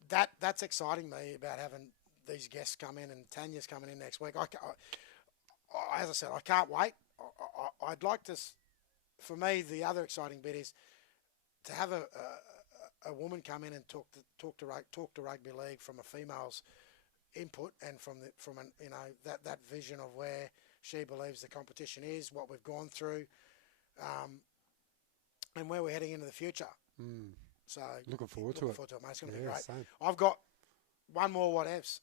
that's exciting me about having these guests come in, and Tanya's coming in next week. As I said, I can't wait. I'd like to. For me, the other exciting bit is to have a woman come in and talk to rugby league from a female's input and from that vision of where she believes the competition is, what we've gone through, and where we're heading into the future. So looking forward to it. Mate. It's going to be great. Same. I've got one more whatevs.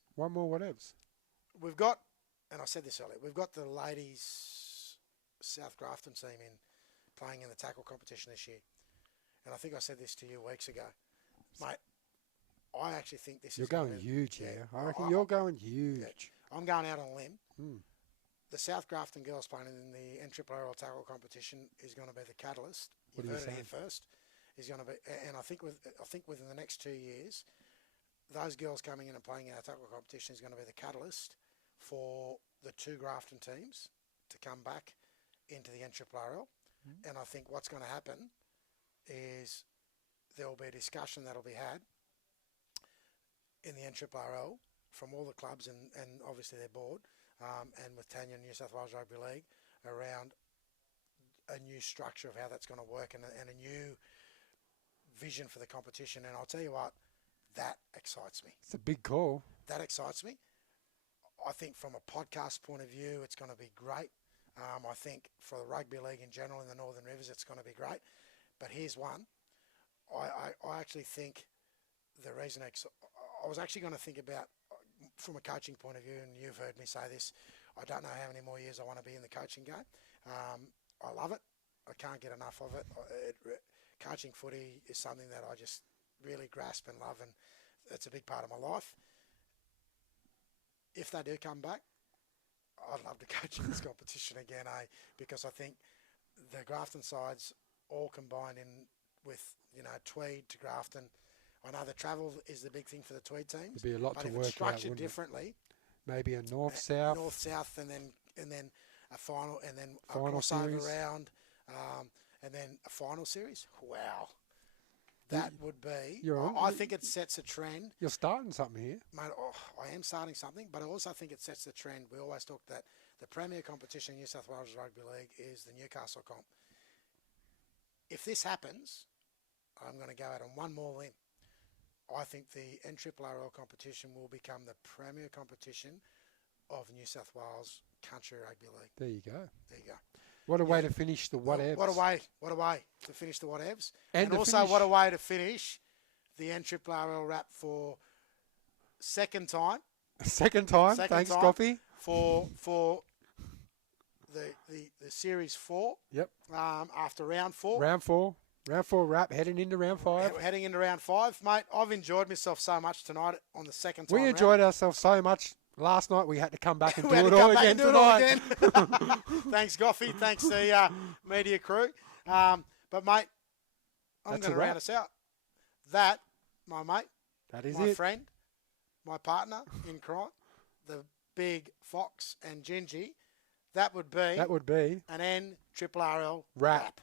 We've got, and I said this earlier, we've got the ladies South Grafton team playing in the tackle competition this year. And I think I said this to you weeks ago. Mate, I actually think this You're is going huge, I reckon you're going huge. Yeah, I'm going out on a limb. The South Grafton girls playing in the NRRRL tackle competition is going to be the catalyst. You've heard it here first. Is going to be, and I think within the next 2 years, those girls coming in and playing in our tackle competition is going to be the catalyst for the two Grafton teams to come back into the NRRRL. And I think what's going to happen is there will be a discussion that will be had in the NRRRL from all the clubs and obviously their board, and with Tanya and New South Wales Rugby League around a new structure of how that's going to work and a new vision for the competition. And I'll tell you what, that excites me. It's a big call. That excites me. I think from a podcast point of view, it's going to be great. I think for the rugby league in general in the Northern Rivers, it's going to be great. But here's one. I actually think the reason I was actually going to think about from a coaching point of view, and you've heard me say this, I don't know how many more years I want to be in the coaching game. I love it. I can't get enough of it. Coaching footy is something that I just really grasp and love, and it's a big part of my life. If they do come back, I'd love to coach in this competition again, because I think the Grafton sides all combined in with, Tweed to Grafton. I know the travel is the big thing for the Tweed teams. There'd be a lot to work out, wouldn't it? Structured differently. Maybe a north-south. North-south, and then a final, and then a final crossover series. round, and then a final series. Wow. That would be. I think it sets a trend. You're starting something here. Mate, I am starting something, but I also think it sets the trend. We always talk that the premier competition in New South Wales Rugby League is the Newcastle comp. If this happens, I'm going to go out on one more limb. I think the NRRRL competition will become the premier competition of New South Wales Country Rugby League. There you go. There you go. What a way to finish the whatevs. What a way to finish the whatevs. And also what a way to finish the NRRRL wrap for second time. Thanks, Coffee. For the Series 4. Yep. After round 4. Round 4 wrap, heading into round 5. Heading into round 5. Mate, I've enjoyed myself so much tonight on the second time. We enjoyed ourselves so much. Last night we had to come back and do it all again tonight. Thanks, Goffy. Thanks, the media crew. But, mate, I'm going to round us out. That, my mate, my friend, my partner in crime, the big Fox and Gingy, that would be an NRRRL wrap.